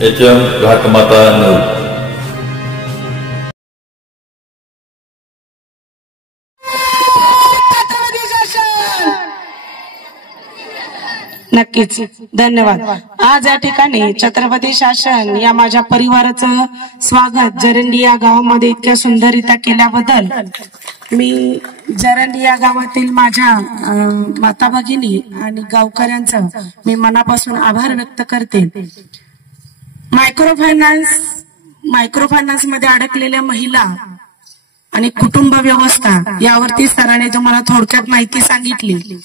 HM घाटमाता नऊ. नक्कीच धन्यवाद. आज या ठिकाणी छत्रपती शासन या माझ्या परिवाराचं स्वागत जरंडी या गावामध्ये इतक्या सुंदररित्या केल्याबद्दल मी जरंडी या गावातील माझ्या माता भगिनी आणि गावकऱ्यांचं मी मनापासून आभार व्यक्त करते. मायक्रोफायनान्स मध्ये अडकलेल्या महिला आणि कुटुंब व्यवस्था यावरती सरांनी तुम्हाला थोडक्यात माहिती सांगितली.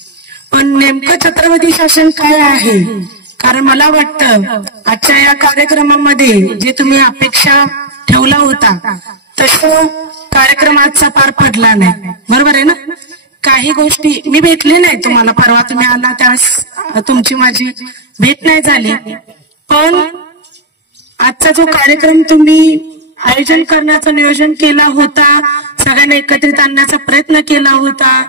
पण नेमकं छत्रपती शासन काय आहे, कारण मला वाटतं आजच्या या कार्यक्रमामध्ये जे तुम्ही अपेक्षा ठेवला होता तसं कार्यक्रम आजचा पार पडला नाही. बरोबर आहे ना. काही गोष्टी मी भेटले नाही तुम्हाला, परवा तुम्ही आला त्यावेळेस तुमची माझी भेट नाही झाली. पण आजचा जो कार्यक्रम तुम्ही आयोजन करण्याचं नियोजन केला होता, सगळ्यांना एकत्रित आणण्याचा प्रयत्न केला होता,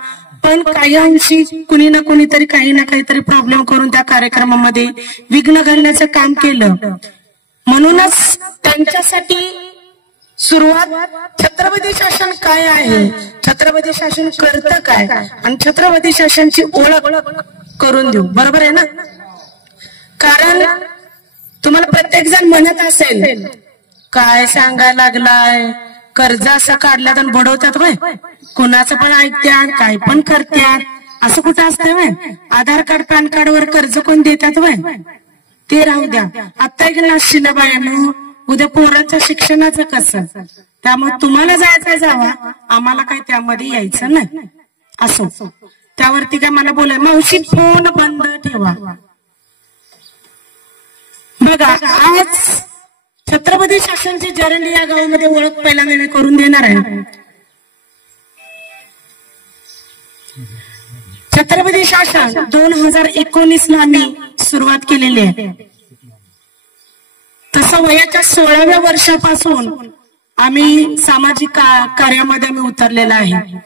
पण काही अंशी कुणी ना कुणीतरी काही ना काहीतरी प्रॉब्लेम करून त्या कार्यक्रमामध्ये विघ्न घालण्याचं काम केलं. म्हणूनच त्यांच्यासाठी सुरुवात छत्रपती शासन काय आहे, छत्रपती शासन करतं काय आणि छत्रपती शासनची ओळख करून देऊ. बरोबर आहे ना. कारण तुम्हाला प्रत्येक जण म्हणत असेल काय सांगायला लागलाय, कर्ज असं काढल्यात आणि बडवतात वय, कुणाचं पण ऐकत्यात काय पण करत्यात, असं कुठं असतं वय. आधार कार्ड पॅन कार्ड वर कर्ज कोण देतात वय, ते राहू द्या. आता एक नाशिक बायानं उद्या पोरांच्या शिक्षणाचं कसं, त्यामुळे तुम्हाला जायचं जावा, आम्हाला काय त्यामध्ये यायचं नाही. असो त्यावरती काय मला बोलाय मावशी फोन बंद ठेवा. बघा आज छत्रपती शासनची जरंडी या गावामध्ये ओळख पहिल्यांदा मी करून देणार आहे. छत्रपती शासन 2019 ला आम्ही सुरुवात केलेली आहे. तसं वयाच्या 16व्या वर्षापासून आम्ही सामाजिक कार्यामध्ये आम्ही उतरलेला आहे.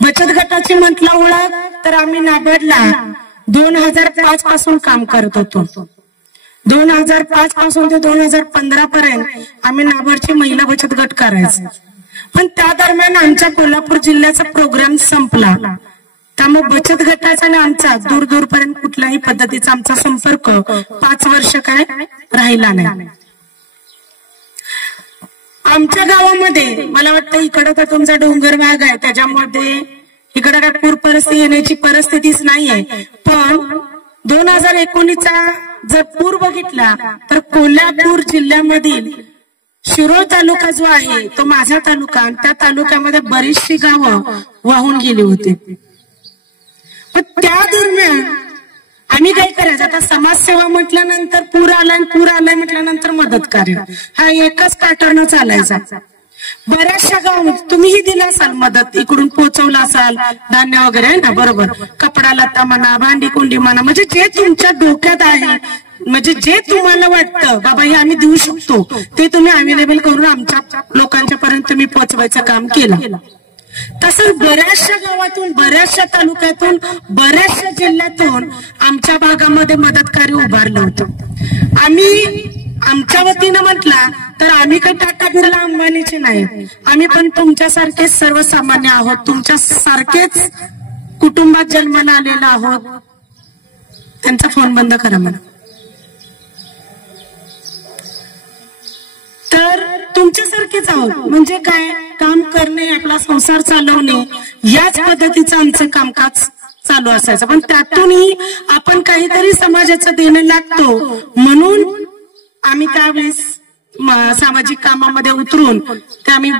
बचत गटाची म्हटलं ओळख तर आम्ही नाबार्डला 2005 पासून काम करत होतो. 2005 पासून ते 2015 पर्यंत आम्ही नाबार्डची महिला बचत गट करायचो. पण त्या दरम्यान आमच्या कोल्हापूर जिल्ह्याचा प्रोग्राम संपला, त्यामुळे बचत गटाचा आणि आमचा दूर दूरपर्यंत कुठल्याही पद्धतीचा आमचा संपर्क 5 वर्ष काय राहिला नाही. आमच्या गावामध्ये मला वाटतं इकडं तर तुमचा डोंगर भाग आहे, त्याच्यामध्ये इकडं काय पूर परिस्थिती येण्याची परिस्थितीच नाहीये. पण 2019चा जर पूर बघितला तर कोल्हापूर जिल्ह्यामधील शिरोळ तालुका जो आहे तो माझा तालुका, आणि त्या तालुक्यामध्ये बरीचशी गावं वाहून गेली होती. पण त्या दरम्यान आम्ही काय करायचं, आता समाजसेवा म्हटल्यानंतर पूर आलाय म्हटल्यानंतर मदत कार्य हा एकच पॅटर्न चालायचा. बऱ्याचशा गावात तुम्हीही दिला असाल मदत, इकडून पोहोचवला असाल धान्य वगैरे आहे ना. बरोबर. कपडा लत्ता म्हणा, भांडी कुंडी म्हणा, म्हणजे जे तुमच्या डोक्यात आहे, म्हणजे जे तुम्हाला वाटतं बाबा हे आम्ही देऊ शकतो ते तुम्ही अवेलेबल करून आमच्या लोकांच्या पर्यंत तुम्ही पोहोचवायचं काम केलं. तसंच बऱ्याचशा गावातून, बऱ्याचशा तालुक्यातून, बऱ्याचशा जिल्ह्यातून आमच्या भागामध्ये मदत कार्य उभारलं होतं. आम्ही आमच्या वतीनं म्हटला तर आम्ही काही टाटा बिर्ला अंबानीचे नाही, आम्ही पण तुमच्यासारखेच सर्वसामान्य आहोत, तुमच्या सारखेच कुटुंबात जन्माला आलेला आहोत. त्यांचा फोन बंद करा मला. तर तुमच्यासारखेच आहोत, म्हणजे काय काम करणे, आपला संसार चालवणे, याच पद्धतीचं आमचं कामकाज चालू असायचं. पण त्यातूनही आपण काहीतरी समाजाचं देणं लागतो, म्हणून आम्ही त्यावेळेस सामाजिक कामामध्ये उतरून ते आम्ही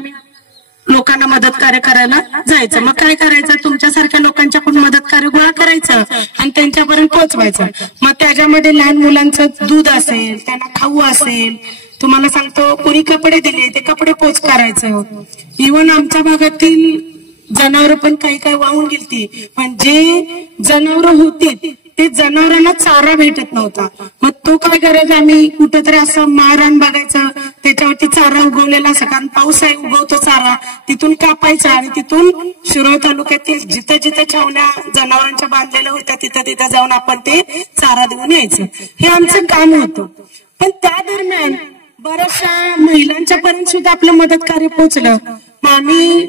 लोकांना मदत कार्य करायला जायचं. मग काय करायचं, तुमच्यासारख्या लोकांच्याकडून मदत कार्य गोळा करायचं आणि त्यांच्यापर्यंत पोहोचवायचं. मग त्याच्यामध्ये लहान मुलांचं दूध असेल, त्यांना खाऊ असेल, तुम्हाला सांगतो कोणी कपडे दिले ते कपडे पोच करायचं. इव्हन आमच्या भागातील जनावर पण काही वाहून गेलती, पण जे जनावर होती ते जनावरांना चारा भेटत नव्हता. मग तो काय करायचा, आम्ही कुठेतरी असं मारान बघायचं, त्याच्यावरती चारा उगवलेला असं, कारण पाऊस आहे उगवतो चारा, तिथून कापायचा आणि तिथून शिरोळ तालुक्यातील जिथं जिथं छावण्या जनावरांच्या बांधलेल्या होत्या तिथं तिथं जाऊन आपण ते चारा देऊन यायचं. हे आमचं काम होतं. पण त्या दरम्यान बऱ्याचशा महिलांच्या पर्यंत सुद्धा आपलं मदत कार्य पोहोचलं. मग आम्ही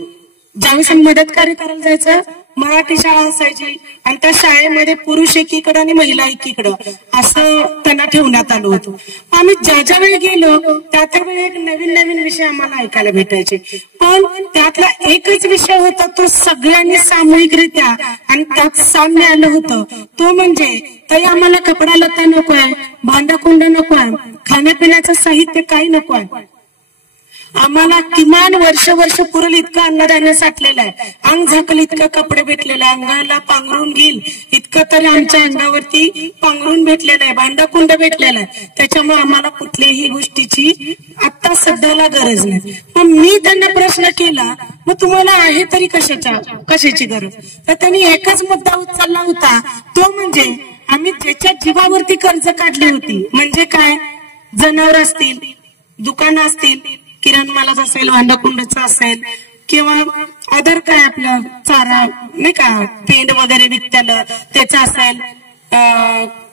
ज्यावेळेस मदत कार्य करायला जायचं, मराठी शाळा असायची आणि त्या शाळेमध्ये पुरुष एकीकडं आणि महिला एकीकडं असं त्यांना ठेवण्यात आलं होतं. आम्ही ज्या वेळी गेलो त्या वेळी एक नवीन नवीन विषय आम्हाला ऐकायला भेटायचे. पण त्यातला एकच विषय होता तो सगळ्यांनी सामूहिकरित्या आणि त्यात साम्य आलं होतं. तो म्हणजे ताई आम्हाला कपडा लता नकोय, भांडाकुंड नकोय, खाण्यापिण्याचं साहित्य काही नकोय, आम्हाला किमान वर्ष पुरेल इतकं अन्नधान्य साठलेलं आहे, अंग झाकल इतकं कपडे भेटलेलं आहे, अंगाला पांघरून घेईल इतकं तरी आमच्या अंगावरती पांघरून भेटलेलं आहे, भांडाकुंड भेटलेलं आहे. त्याच्यामुळे आम्हाला कुठल्याही गोष्टीची आता सध्याला गरज नाही. मग मी त्यांना प्रश्न केला, मग तुम्हाला आहे तरी कशाची गरज? तर त्यांनी एकच मुद्दा उचलला होता, तो म्हणजे आम्ही ज्याच्या जीवावरती कर्ज काढली होती, म्हणजे काय, जनावर असतील, दुकानं असतील, किराणमालाच असेल, भांडाकुंडचं असेल किंवा अदर काय आपलं चारा नाही का, पेंड वगैरे विकत्याला त्याचं असेल,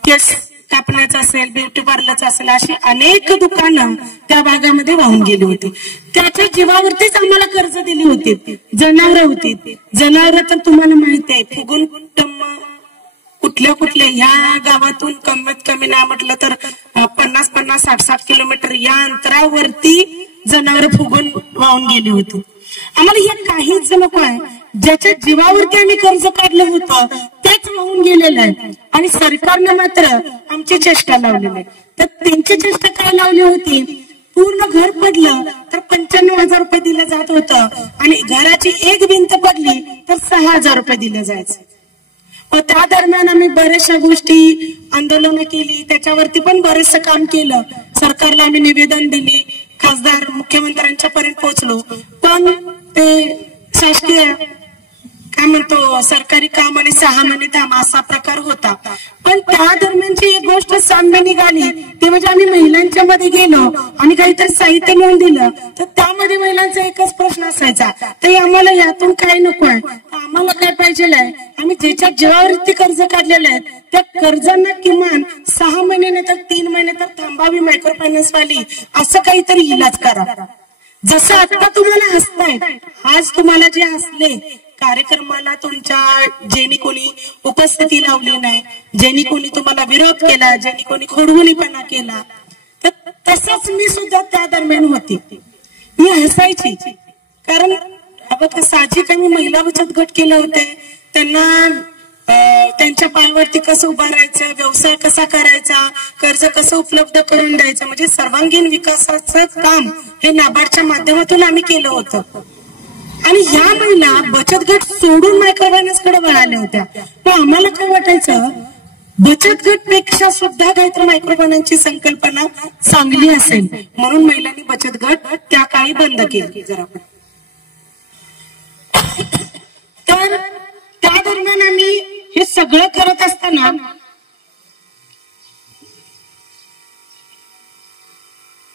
केस कापण्याचं असेल, ब्युटी पार्लरचं असेल, अशी अनेक दुकानं त्या भागामध्ये वाहून गेली होती. त्याच्या जीवावरतीच आम्हाला कर्ज दिली होती. जनावरं होती, जनावरं तर तुम्हाला माहिती आहे फुगून कुठल्या ह्या गावातून कमीत कमी नाही म्हटलं तर 50-50, 60-60 किलोमीटर या अंतरावरती जनावर फुगून वाहून गेली होती. आम्हाला हे काहीच नको आहे. ज्याच्या जीवावरती आम्ही कर्ज काढलं होतं तेच वाहून गेलेलं आहे आणि सरकारनं मात्र आमची चेष्टा लावलेली आहे. तर त्यांची चेष्टा काय लावली होती, पूर्ण घर पडलं तर 95,000 रुपये दिलं जात होतं आणि घराची एक भिंत पडली तर 6,000 रुपये दिलं जायचं. त्या दरम्यान आम्ही बऱ्याचशा गोष्टी आंदोलनं केली, त्याच्यावरती पण बरेचसं काम केलं. सरकारला आम्ही निवेदन दिली, खासदार मुख्यमंत्र्यांच्या पर्यंत पोहोचलो. पण ते शासकीय काय म्हणतो सरकारी काम आणि 6 महिने काम असा प्रकार होता. पण त्या दरम्यानची एक गोष्ट साम्य निघाली, ते म्हणजे आम्ही महिलांच्या मध्ये गेलो आणि काहीतरी साहित्य मिळून दिलं तर त्यामध्ये महिलांचा एकच प्रश्न असायचा, तर आम्हाला यातून काय नकोय, आम्हाला काय पाहिजे आहे, आम्ही ज्याच्या जीवावरती कर्ज काढलेलं आहे त्या कर्जांना किमान 6 महिने नाही तर 3 महिने तर थांबावी मायक्रो फायनान्स वाली, असं काहीतरी इलाज करा. जसं आता तुम्हाला हसतायत, आज तुम्हाला जे हसले कार्यक्रमाला तुमच्या ज्यांनी कोणी उपस्थिती लावली नाही, ज्यांनी कोणी तुम्हाला विरोध केला, ज्यांनी कोणी खोडवणीपणा केला, तर तसंच मी सुद्धा त्या दरम्यान होती. मी हसायची, कारण आपण साहजिक मी महिला बचत गट केले होते. त्यांना त्यांच्या पायावरती कसं उभा राहायचं, व्यवसाय कसा करायचा, कर्ज कसं उपलब्ध करून द्यायचं, म्हणजे सर्वांगीण विकासाचं काम हे नाबार्डच्या माध्यमातून आम्ही केलं होतं. आणि ह्या महिला बचत गट सोडून मायक्रो फायनान्स कडे वळाल्या होत्या. पण आम्हाला काय वाटायचं, बचत गट पेक्षा सुद्धा काहीतरी मायक्रो फायनान्सची संकल्पना चांगली असेल, म्हणून महिलांनी बचत गट त्या काळी बंद केली. जरा तर त्या दरम्यान आम्ही हे सगळं करत असताना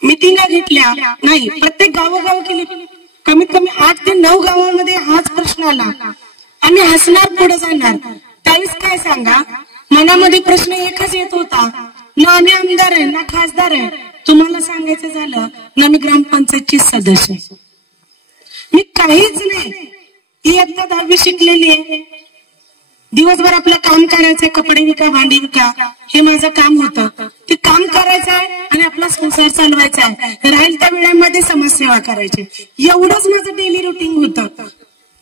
मिटिंगा घेतल्या नाही, प्रत्येक गावोगाव केली, कमीत कमी 8 ते 9 गावांमध्ये हाच प्रश्न आला. आम्ही हसणार पुढे जाणार. त्यावेळेस काय सांगा, मनामध्ये प्रश्न एकच येत होता, ना आम्ही आमदार आहे ना खासदार आहे, तुम्हाला सांगायचं झालं ना मी ग्रामपंचायतची सदस्य आहे, मी काहीच नाही. इयत्ता 10वी शिकलेली आहे, दिवसभर आपलं काम करायचंय, कपडे विका, भांडी विका, हे माझं काम होतं. ते काम करायचं आहे आणि आपला संसार चालवायचा आहे, राहील त्या वेळेमध्ये समाजसेवा करायची, एवढंच माझं डेली रुटीन होतं.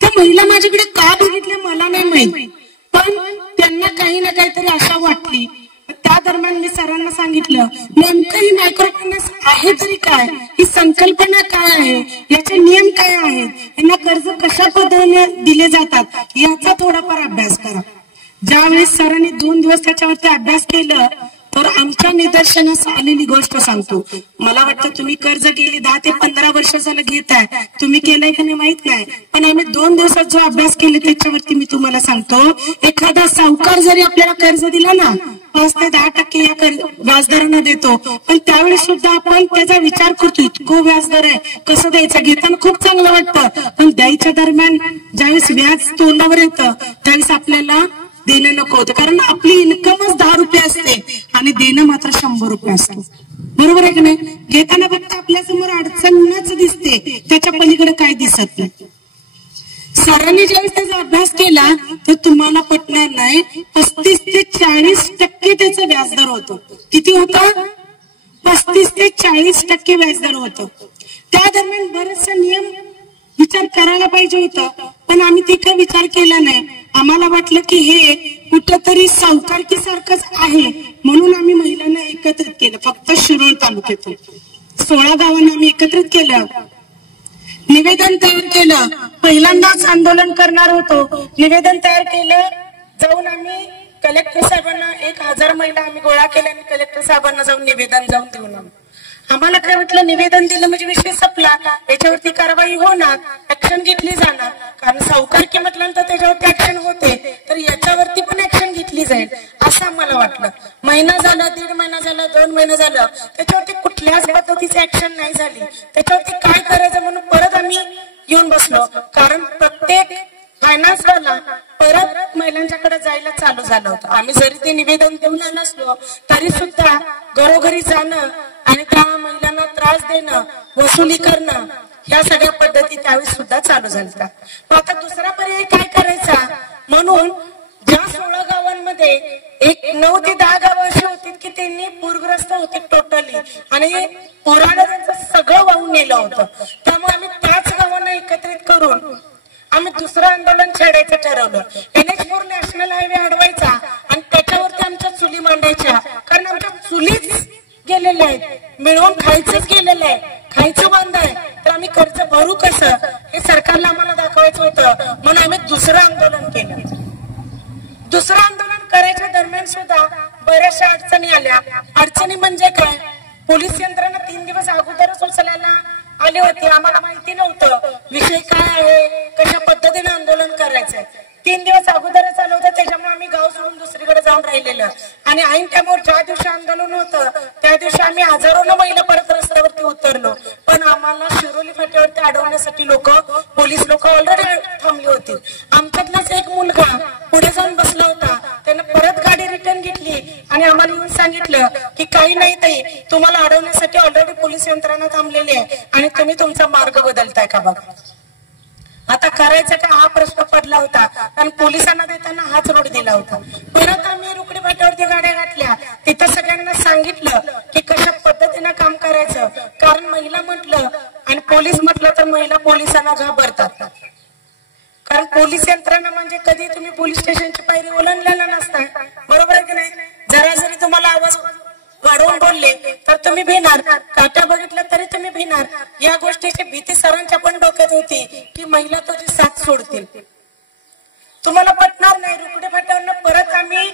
त्या महिला माझ्याकडे का बघितल्या मला नाही माहित, पण त्यांना काही ना काहीतरी आशा वाटली. त्या दरम्यान मी सरांना सांगितलं, नेमकं ही मायक्रो फायनान्स आहे तरी काय, ही संकल्पना काय आहे, याचे नियम काय आहेत, यांना कर्ज कशा पद्धतीने दिले जातात याचा थोडाफार अभ्यास करा. ज्यावेळेस सरांनी 2 दिवस त्याच्यावरती अभ्यास केलं तर आमच्या निदर्शनास आलेली गोष्ट सांगतो. मला वाटतं तुम्ही कर्ज गेली 10 ते 15 वर्ष झालं घेताय, तुम्ही केलंय की नाही माहित नाही, पण आम्ही 2 दिवसात जो अभ्यास केले त्याच्यावरती मी तुम्हाला सांगतो, एखादा सावकार जरी आपल्याला कर्ज दिला ना 5 ते 10% या व्याजदरांना देतो, पण त्यावेळी सुद्धा आपण त्याचा विचार करतो, इतकं व्याजदर आहे कसं द्यायचं, घेताना खूप चांगलं वाटतं, पण द्यायच्या दरम्यान ज्यावेळेस व्याज तोंडावर येतं त्यावेळेस आपल्याला देणं नको होतं, कारण आपली इन्कमच 10 रुपये असते आणि देणं मात्र 100 रुपये असतं. बरोबर आहे की नाही? घेताना फक्त आपल्या समोर अडचणच दिसते, त्याच्या पलीकडे काय दिसत नाही. सरांनी ज्यावेळेस त्याचा अभ्यास केला तर तुम्हाला पटणार नाही, 35 ते 40% त्याचा व्याजदर होतो. किती होतं? 35 ते 40% व्याजदर होतं. त्या दरम्यान बरेचसे नियम विचार करायला पाहिजे होतं, पण आम्ही ते काही विचार केला नाही. आम्हाला वाटलं की हे कुठंतरी सावकारकी सारखंच आहे, म्हणून आम्ही महिलांना एकत्रित केलं. फक्त शिरोळ तालुक्यातून 16 गावांना आम्ही एकत्रित केलं, निवेदन तयार केलं. पहिल्यांदाच आंदोलन करणार होतो, निवेदन तयार केलं. जाऊन आम्ही कलेक्टर साहेबांना 1000 महिला आम्ही गोळा केल्या आणि कलेक्टर साहेबांना जाऊन निवेदन जाऊन देऊन आम्हाला काय म्हटलं, निवेदन दिलं म्हणजे विषय संपला, याच्यावरती कारवाई होणार, ऍक्शन घेतली जाणार. कारण सावकारकी म्हटल्यानंतर त्याच्यावरती ऍक्शन होते, तर याच्यावरती पण ऍक्शन घेतली जाईल असं आम्हाला वाटलं. महिना झाला, 1.5 महिना झाला, 2 महिने झालं, त्याच्यावरती कुठल्याच पद्धतीची ऍक्शन नाही झाली. त्याच्यावरती काय करायचं म्हणून परत आम्ही येऊन बसलो. कारण प्रत्येक फायनान्सवाला परत महिलांच्याकडे जायला चालू झालं होतं. आम्ही जरी ते निवेदन देऊन नसलो तरी सुद्धा घरोघरी जाणं आणि त्या महिलांना त्रास देणं, वसुली करणं, ह्या सगळ्या पद्धती त्यावेळी सुद्धा चालू झाल्या. मग आता दुसरा पर्याय काय करायचा म्हणून ज्या 16 गावांमध्ये 9 ते 10 गावं अशी होती की त्यांनी पूरग्रस्त होते टोटली आणि पुरानं त्यांचं सगळं वाहून नेलं होतं. त्यामुळे आम्ही त्याच गावांना एकत्रित करून आम्ही दुसरं आंदोलन छेडायचं ठरवलं. NH4 नॅशनल हायवे अडवायचा आणि त्याच्यावरती आमच्या चुली मांडायच्या. कारण आमच्या चुलीच गेलेल्या आहेत, मिळवून खायचंच गेलेलं आहे, खायचं बंद आहे, तर आम्ही कर्ज भरू कसं हे सरकारला आम्हाला दाखवायचं होतं. म्हणून आम्ही दुसरं आंदोलन केलं. दुसरं आंदोलन करायच्या दरम्यान सुद्धा बऱ्याचशा अडचणी आल्या. अडचणी म्हणजे काय, पोलीस यंत्रणा 3 दिवस अगोदरच उचलायला आली होती. आम्हाला माहिती नव्हतं विषय काय आहे, कशा पद्धतीने आंदोलन करायचंय. 3 दिवस अगोदरच आलं होतं, त्याच्यामुळे आम्ही गाव सोडून दुसरीकडे जाऊन राहिलेलं. आणि ऐन टाइमवर ज्या दिवशी आंदोलन होतं त्या दिवशी आम्ही हजारोनं महिला परत रस्त्यावरती उतरलो. पण आम्हाला शिरोली फाट्यावरती अडवण्यासाठी पोलीस लोक ऑलरेडी थांबली होती. आमच्यातलाच एक मुलगा पुढे जाऊन बसला होता, त्याने परत गाडी रिटर्न घेतली आणि आम्हाला येऊन सांगितलं की काही नाही ताई, तुम्हाला अडवण्यासाठी ऑलरेडी पोलीस यंत्रणा थांबलेली आहे आणि तुम्ही तुमचा मार्ग बदलताय का बघा. आता करायचं का हा प्रश्न पडला होता आणि पोलिसांना देताना हाच रोड दिला होता. परत आम्ही रुकडी फाट्यावरती गाड्या घातल्या, तिथं सगळ्यांना सांगितलं की कशा पद्धतीनं काम करायचं. कारण महिला म्हटलं आणि पोलीस म्हटलं तर महिला पोलिसांना घाबरतात. कारण पोलीस यंत्रणा म्हणजे कधी तुम्ही पोलीस स्टेशनची पायरी ओलांडलेला नसताय, बरोबर आहे की नाही. जरा जरी तुम्हाला आवाज वाढवून बोलले तर तुम्ही भिणार, काट्या बघितलं तरी तुम्ही भिणार. या गोष्टीची भीती सरांच्या पण डोक्यात होती की महिला तुझी साथ सोडतील. तुम्हाला पटणार नाही, रुकडे फाट्यावरनं परत आम्ही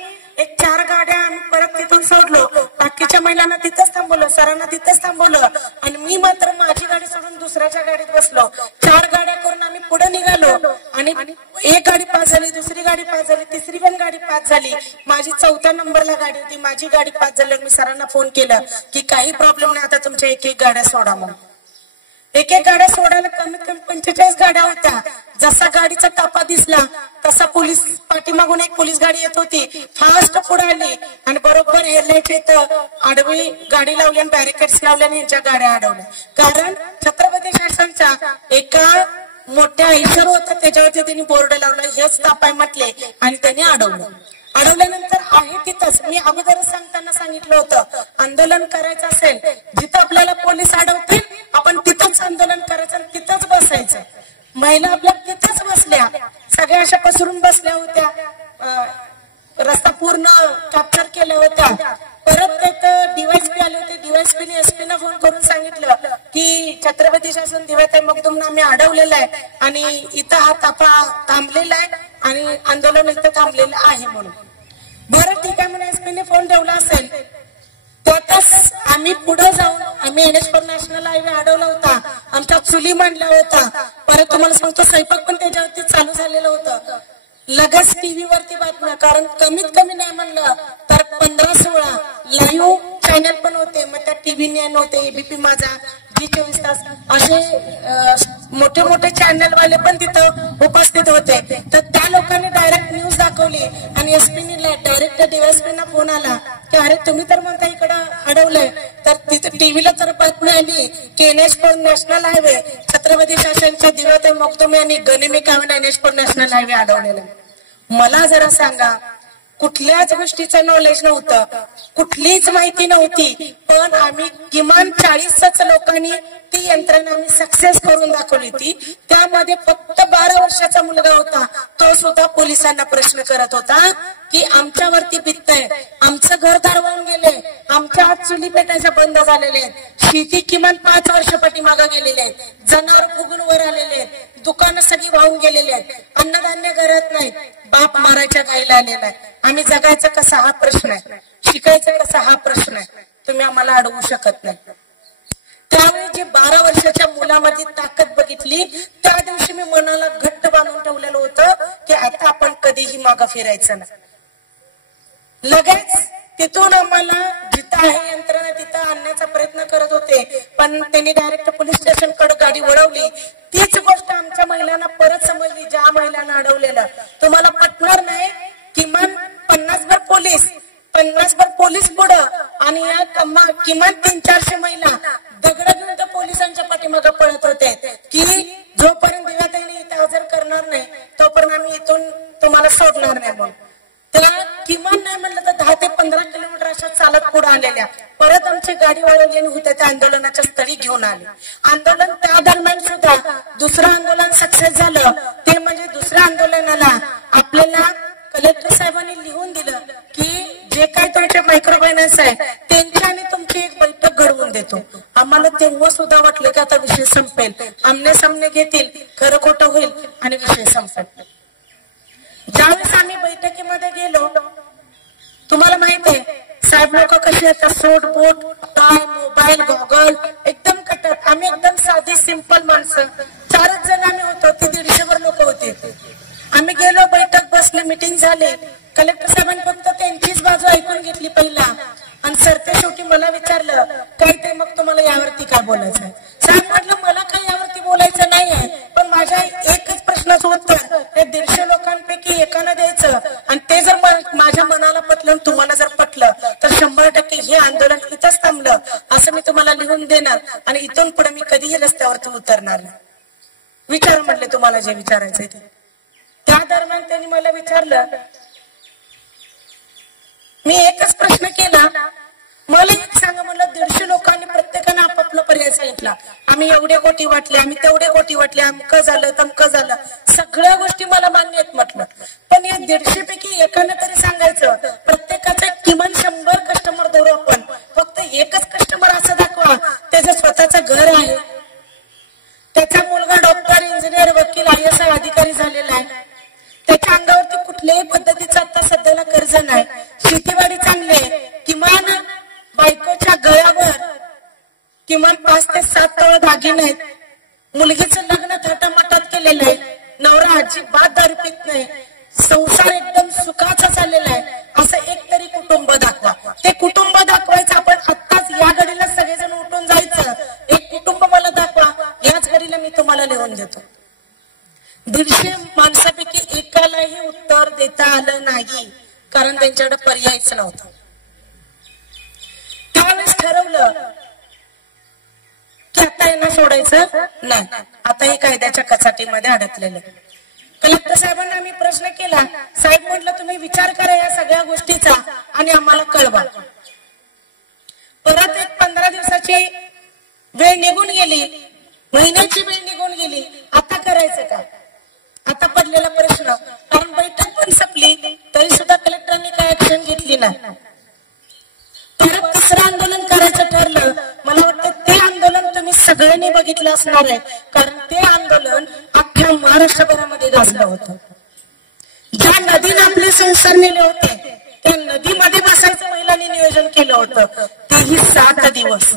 4 गाड्या आम्ही परत तिथून सोडलो. बाकीच्या महिलांना तिथंच थांबवलं, सरांना तिथंच थांबवलं आणि मी मात्र माझी गाडी सोडून दुसऱ्याच्या गाडीत बसलो. 4 गाड्या करून आम्ही पुढे निघालो आणि एक गाडी पास झाली, दुसरी गाडी पास झाली, तिसरी पण गाडी पास झाली. माझी 4थ्या नंबरला गाडी होती, माझी गाडी पास झाली. मी सरांना फोन केला की काही प्रॉब्लेम नाही, आता तुमच्या 1-1 गाड्या सोडा म्हणून. 1-1 गाड्या सोडायला कमीत कमी 45 गाड्या होत्या. जसा गाडीचा तापा दिसला तसा पोलीस पाठीमागून एक पोलीस गाडी येत होती, फास्ट पुढे आली आणि बरोबर हेडलाईट इथं आडवी गाडी लावली आणि बॅरिकेड्स लावले आणि यांच्या गाड्या अडवल्या. कारण छत्रपती शासनच्या एका मोठ्या ऐशर होता त्याच्यावरती त्यांनी बोर्ड लावला, हेच तापाय म्हटले आणि त्यांनी अडवलं. अडवल्यानंतर आहे तिथंच मी अगोदरच सांगताना सांगितलं होतं, आंदोलन करायचं असेल जिथं आपल्याला पोलीस अडवतील आपण तिथंच आंदोलन करायचं आणि तिथंच बसायचं. महिला आपल्या तिथंच बसल्या, सगळ्या अशा पसरून बसल्या होत्या, रस्ता पूर्ण कॅप्चर केल्या होत्या. परत तिथं डीवायएसपी आले होते, डीवायएसपीने एसपीना फोन करून सांगितलं की छत्रपती शासन दिवाळी मगदूमनं आम्ही अडवलेला आहे आणि इथं हा ताफा थांबलेला आहे आणि आंदोलन इथं थांबलेलं आहे म्हणून. बरं ठीक आहे म्हणून एसपीने फोन ठेवला असेल, त्यातच आम्ही पुढे जाऊन आम्ही NH4 नॅशनल हायवे अडवला होता, आमच्या चुली मांडल्या होता. परत तुम्हाला सांगतो स्वयंपाक पण त्याच्यावरती चालू झालेलं होतं. लगेच टीव्ही वरती बातम्या, कारण कमीत कमी नाही म्हणलं तर 15-16 लाईव्ह चॅनल पण होते. मग त्या टीव्ही न्यान होते, एबीपी माझा, G24 तास, असे मोठे मोठे चॅनल वाले पण तिथं उपस्थित होते. तर त्या लोकांनी डायरेक्ट न्यूज दाखवली आणि एसपीने डायरेक्ट डीवायएसपीना फोन आला की अरे तुम्ही तर म्हणता इकडं अडवलंय, तर तिथे टीव्हीला तर बातमी आली की NH4 नॅशनल हायवे छत्रपती शासनच्या दिव्याताई मगदुम यांनी गनिमी कामाने NH4 नॅशनल हायवे अडवलेला. मला जरा सांगा, कुठल्याच गोष्टीचं नॉलेज नव्हतं, कुठलीच माहिती नव्हती, पण आम्ही किमान 40च लोकांनी ती यंत्रणा आम्ही सक्सेस करून दाखवली होती. त्यामध्ये फक्त 12 वर्षाचा मुलगा होता, तो सुद्धा पोलिसांना प्रश्न करत होता की आमच्यावरती बिततंय, आमचं घरदार वाहून गेले, आमच्या हात चुली पेटायच्या बंद झालेले आहेत, शेती किमान 5 वर्ष पाठीमागे गेलेले आहेत, जनावर फुगून वर आलेले आहेत, दुकानं सगळी वाहून गेलेली आहेत, अन्नधान्य घरात नाही, बाप मारायच्या गाईला आलेला आहे. आम्ही जगायचं कसं हा प्रश्न आहे, शिकायचं कसं हा प्रश्न आहे. तुम्ही आम्हाला अडवू शकत नाही. त्यावेळी जी 12 वर्षाच्या मुलामध्ये ताकद बघितली, त्या दिवशी मी मनाला घट्ट बांधून ठेवलेलं होतं की आता आपण कधीही मागं फिरायचं नाही. लगेच तिथून आम्हाला जिथं आहे यंत्रणा तिथं आणण्याचा प्रयत्न करत होते, पण त्यांनी डायरेक्ट पोलीस स्टेशन कडे गाडी वळवली. तीच गोष्ट आमच्या महिलांना परत समजली, ज्या महिलांना अडवलेलं. तुम्हाला पटणार नाही, किमान 50 भर पोलीस पुढं आणि या किमान 300-400 महिला दगड घेऊन त्या पोलिसांच्या पाठीमागे पळत होते की जोपर्यंत दिव्याताईने इथं हजर करणार नाही तोपर्यंत आम्ही इथून तुम्हाला सोडणार नाही. म्हणून त्याला किमान नाही म्हणलं तर 10 ते 15 किलोमीटर अशा चालत पुढे आलेल्या. परत आमची गाडी वळवली होत्या त्या आंदोलनाच्या स्थळी घेऊन आले. आंदोलन त्या दरम्यान सुद्धा दुसरं आंदोलन सक्सेस झालं. ते म्हणजे दुसऱ्या आंदोलनाला आपल्याला कलेक्टर साहेबांनी लिहून दिलं की जे काही तुमचे मायक्रो फायनान्स आहे त्यांची आणि तुमची एक बैठक घडवून देतो. आम्हाला तेव्हा सुद्धा वाटलं की आता विषय संपेल, आमने सामने घेतील, खरं खोटं होईल आणि विषय संपेल. ज्यावेळेस आम्ही बैठकीमध्ये गेलो, तुम्हाला माहितीये साहेब लोक कशी येतात, सोट बोट टाय मोबाईल गॉगल एकदम कटक. आम्ही एकदम साधी सिंपल माणसं, 4च जण आम्ही होतो, ते 150 लोक होते. आम्ही गेलो, बैठक बसली, मिटिंग झाली. कलेक्टर साहेबांनी फक्त त्यांचीच बाजू ऐकून घेतली पहिला आणि सरते शेवटी मला विचारलं काय ते मग तुम्हाला यावरती काय बोलायचं आहे. साहेब म्हटलं मला काही यावरती बोलायचं नाहीये, पण माझ्या एकच प्रश्नाचं उत्तर हे 150 लोकांपैकी एकानं द्यायचं आणि ते जर माझ्या मनाला पटलं, तुम्हाला जर पटलं तर 100% हे आंदोलन इथंच थांबलं असं मी तुम्हाला लिहून देणार आणि इथून पुढे मी कधीही रस्त्यावरती उतरणार नाही. विचार म्हटले तुम्हाला जे विचारायचंय ते. त्या दरम्यान त्यांनी मला विचारलं, मी एकच प्रश्न केला, मला एक सांगा म्हणलं, 150 लोकांनी प्रत्येकाने आपापला पर्याय सांगितला. आम्ही एवढे कोटी वाटले, आम्ही तेवढे कोटी वाटले, अमकं झालं तमकं झालं, सगळ्या गोष्टी मला मान्य आहेत म्हटलं. पण या 150 पैकी एकानं तरी सांगायचं, प्रत्येकाचे किमान 100 कस्टमर धरू आपण, फक्त एकच कस्टमर असं दाखवा त्याचं स्वतःचं घर आहे, त्याचा मुलगा डॉक्टर, इंजिनियर, वकील, IAS अधिकारी झालेला आहे, त्याच्या अंगावरती कुठल्याही पद्धतीचं आता सध्याला कर्ज नाही, शेतीवाडी चांगली आहे, किमान बायकोच्या गळ्यावर किमान 5 ते 7 तोळे दागिने आहेत, मुलगीचं लग्न थाटामाटात केलेलं आहे, नवरा अजिबात दारू पित नाही, संसार एकदम सुखाचा चाललेला आहे, असं एक तरी कुटुंब दाखवा. ते कुटुंब दाखवायचं आपण आत्ताच या घडीला सगळेजण उठून जायचं, एक कुटुंब मला दाखवा, याच घडीला मी तुम्हाला लिहून देतो. 150 माणसापैकी एकालाही उत्तर देता आलं नाही, कारण त्यांच्याकडे पर्यायच नव्हता. त्यावेळेस ठरवलं की आता यांना सोडायचं नाही, आता हे कायद्याच्या कचाटीमध्ये अडकलेलं. कलेक्टर साहेबांना आम्ही प्रश्न केला, साहेब म्हटलं तुम्ही विचार करा या सगळ्या गोष्टीचा आणि आम्हाला कळवा. परत एक 15 दिवसाची वेळ निघून गेली, महिन्याची वेळ निघून गेली, आता करायचं काय? आता पडलेला प्रश्न, कारण बैठक पण संपली तरी सुद्धा कलेक्टरांनी काय ऍक्शन घेतली नाही. परत 3रं आंदोलन करायचं ठरलं. मला वाटतं ते आंदोलन तुम्ही सगळ्यांनी बघितलं असणार आहे, कारण ते आंदोलन अख्ख्या महाराष्ट्रभरामध्ये गाजलं होतं. ज्या नदीने आपले संसार नेले होते त्या नदीमध्ये बसायचं महिलांनी नियोजन केलं होतं, तेही 7 दिवस.